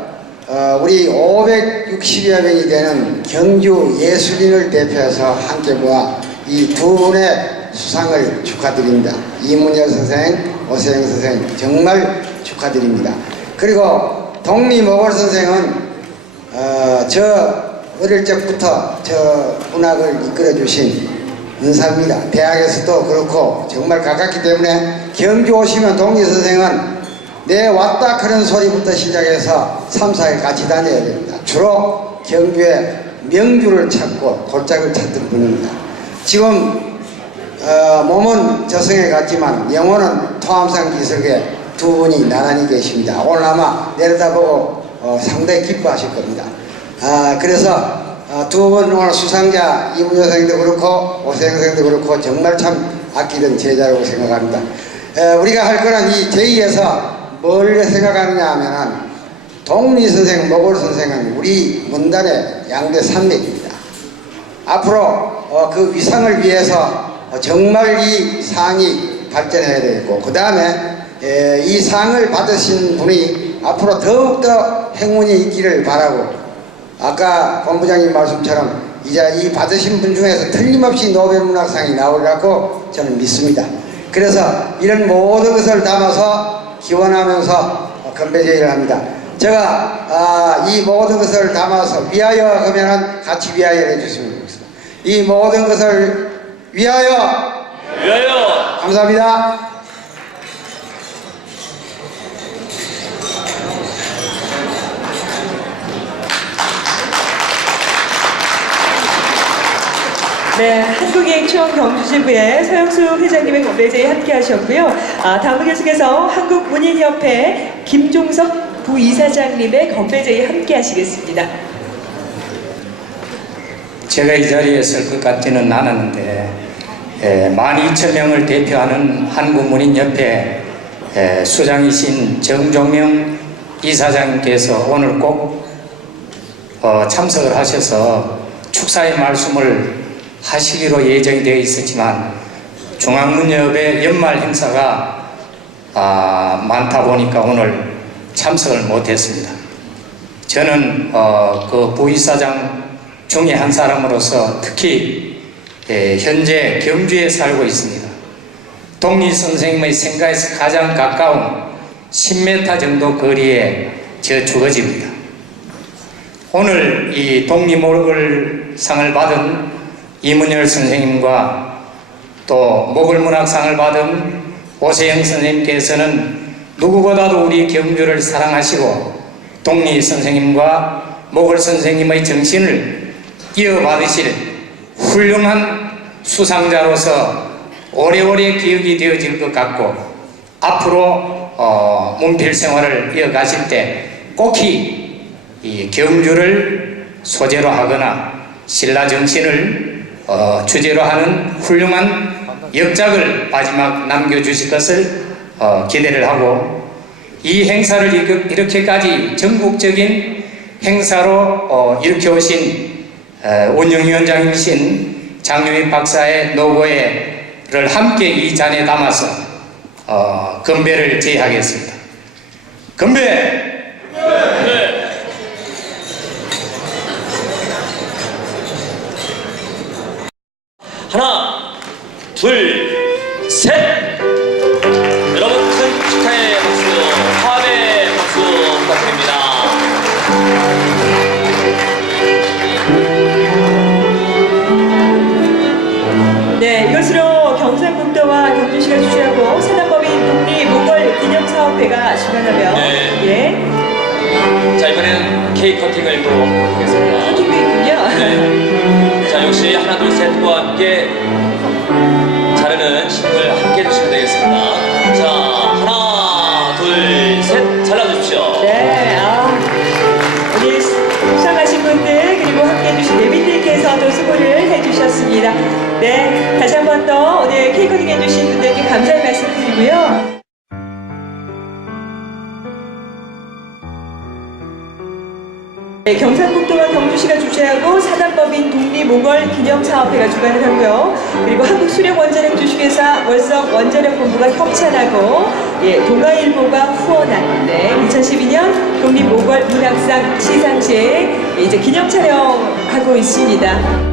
우리 560여 명이 되는 경주 예술인을 대표해서 함께 모아 이 두 분의 수상을 축하드립니다. 이문열 선생, 오세영 선생 정말 축하드립니다. 그리고 독립모골 선생은 저 어릴 적부터 저 문학을 이끌어주신 은사입니다. 대학에서도 그렇고 정말 가깝기 때문에 경주 오시면 독립 선생은 내 왔다 그런 소리부터 시작해서 3, 4일 같이 다녀야 됩니다. 주로 경주에 명주를 찾고 골짜기를 찾던 분입니다. 지금 몸은 저승에 갔지만 영혼은 토암산 기슭에 두 분이 나란히 계십니다. 오늘 아마 내려다보고 상당히 기뻐하실 겁니다. 그래서 두 분 오늘 수상자 이문효 선생님도 그렇고 오세영 선생님도 그렇고 정말 참 아끼던 제자라고 생각합니다. 우리가 할 거는 이 제2에서 뭘 생각하느냐 하면은 독립 선생, 모골 선생은 우리 문단의 양대 산맥입니다. 앞으로 그 위상을 위해서 정말 이 상이 발전해야 되겠고 그 다음에 이 상을 받으신 분이 앞으로 더욱더 행운이 있기를 바라고 아까 본부장님 말씀처럼 이제 이 받으신 분 중에서 틀림없이 노벨문학상이 나오리라고 저는 믿습니다. 그래서 이런 모든 것을 담아서 기원하면서 건배제의를 합니다. 제가 이 모든 것을 담아서 위하여 하면은 같이 위하여 해주시면 되겠습니다. 이 모든 것을 위하여! 위하여! 감사합니다. 네, 한국예술원 경주지부의 서영수 회장님의 건배제에 함께 하셨고요. 다음은 계속해서 한국문인협회 김종석 부이사장님의 건배제에 함께 하시겠습니다. 제가 이 자리에 설 것 같지는 않았는데 12,000명을 대표하는 한국문인협회 수장이신 정종명 이사장님께서 오늘 꼭 참석을 하셔서 축사의 말씀을 하시기로 예정이 되어 있었지만 중앙문협의 연말 행사가 많다 보니까 오늘 참석을 못했습니다. 저는 그 부이사장 중에 한 사람으로서 특히 현재 경주에 살고 있습니다. 독립 선생님의 생가에서 가장 가까운 10m 정도 거리에 저 주거지입니다. 오늘 이 독립모골상을 받은 이문열 선생님과 또 모골문학상을 받은 오세영 선생님께서는 누구보다도 우리 경주를 사랑하시고 독립 선생님과 모골 선생님의 정신을 이어받으실 훌륭한 수상자로서 오래오래 기억이 되어질 것 같고 앞으로 문필 생활을 이어가실 때 꼭히 이 경주를 소재로 하거나 신라 정신을 주제로 하는 훌륭한 역작을 마지막 남겨주실 것을 기대를 하고 이 행사를 이렇게까지 전국적인 행사로 일으켜오신 운영위원장이신 장유민 박사의 노고를 함께 이 잔에 담아서 건배를 제의하겠습니다. 건배! 하나, 둘, 셋! 여러분 큰 축하의 박수, 화합의 박수 부탁드립니다. 네, 이것으로 경상북도와 경주시가 주최하고 사단법인 독립모골 기념사업회가 주관하며. 네. 예. 자, 이번에는 케이크 커팅을 또 하겠습니다. 커팅도 있군요. 네. 자, 역시 하나, 둘, 셋과 함께 자르는 신을 함께 해주시면 되겠습니다. 자, 하나, 둘, 셋, 잘라주십시오. 네, 오늘 수상하신 분들 그리고 함께 해주신 내빈들께서도 수고를 해주셨습니다. 네, 다시 한 번 더 오늘 케이크 커팅 해주신 분들께 감사의 말씀 드리고요. 네, 경상북도와 경주시가 주최하고 사단법인 독립5월 기념사업회가 주관을 하고요. 그리고 한국수력원자력 주식회사 월성원자력본부가 협찬하고 동아일보가 후원한 2012년 독립5월 문학상 시상식 이제 기념 촬영하고 있습니다.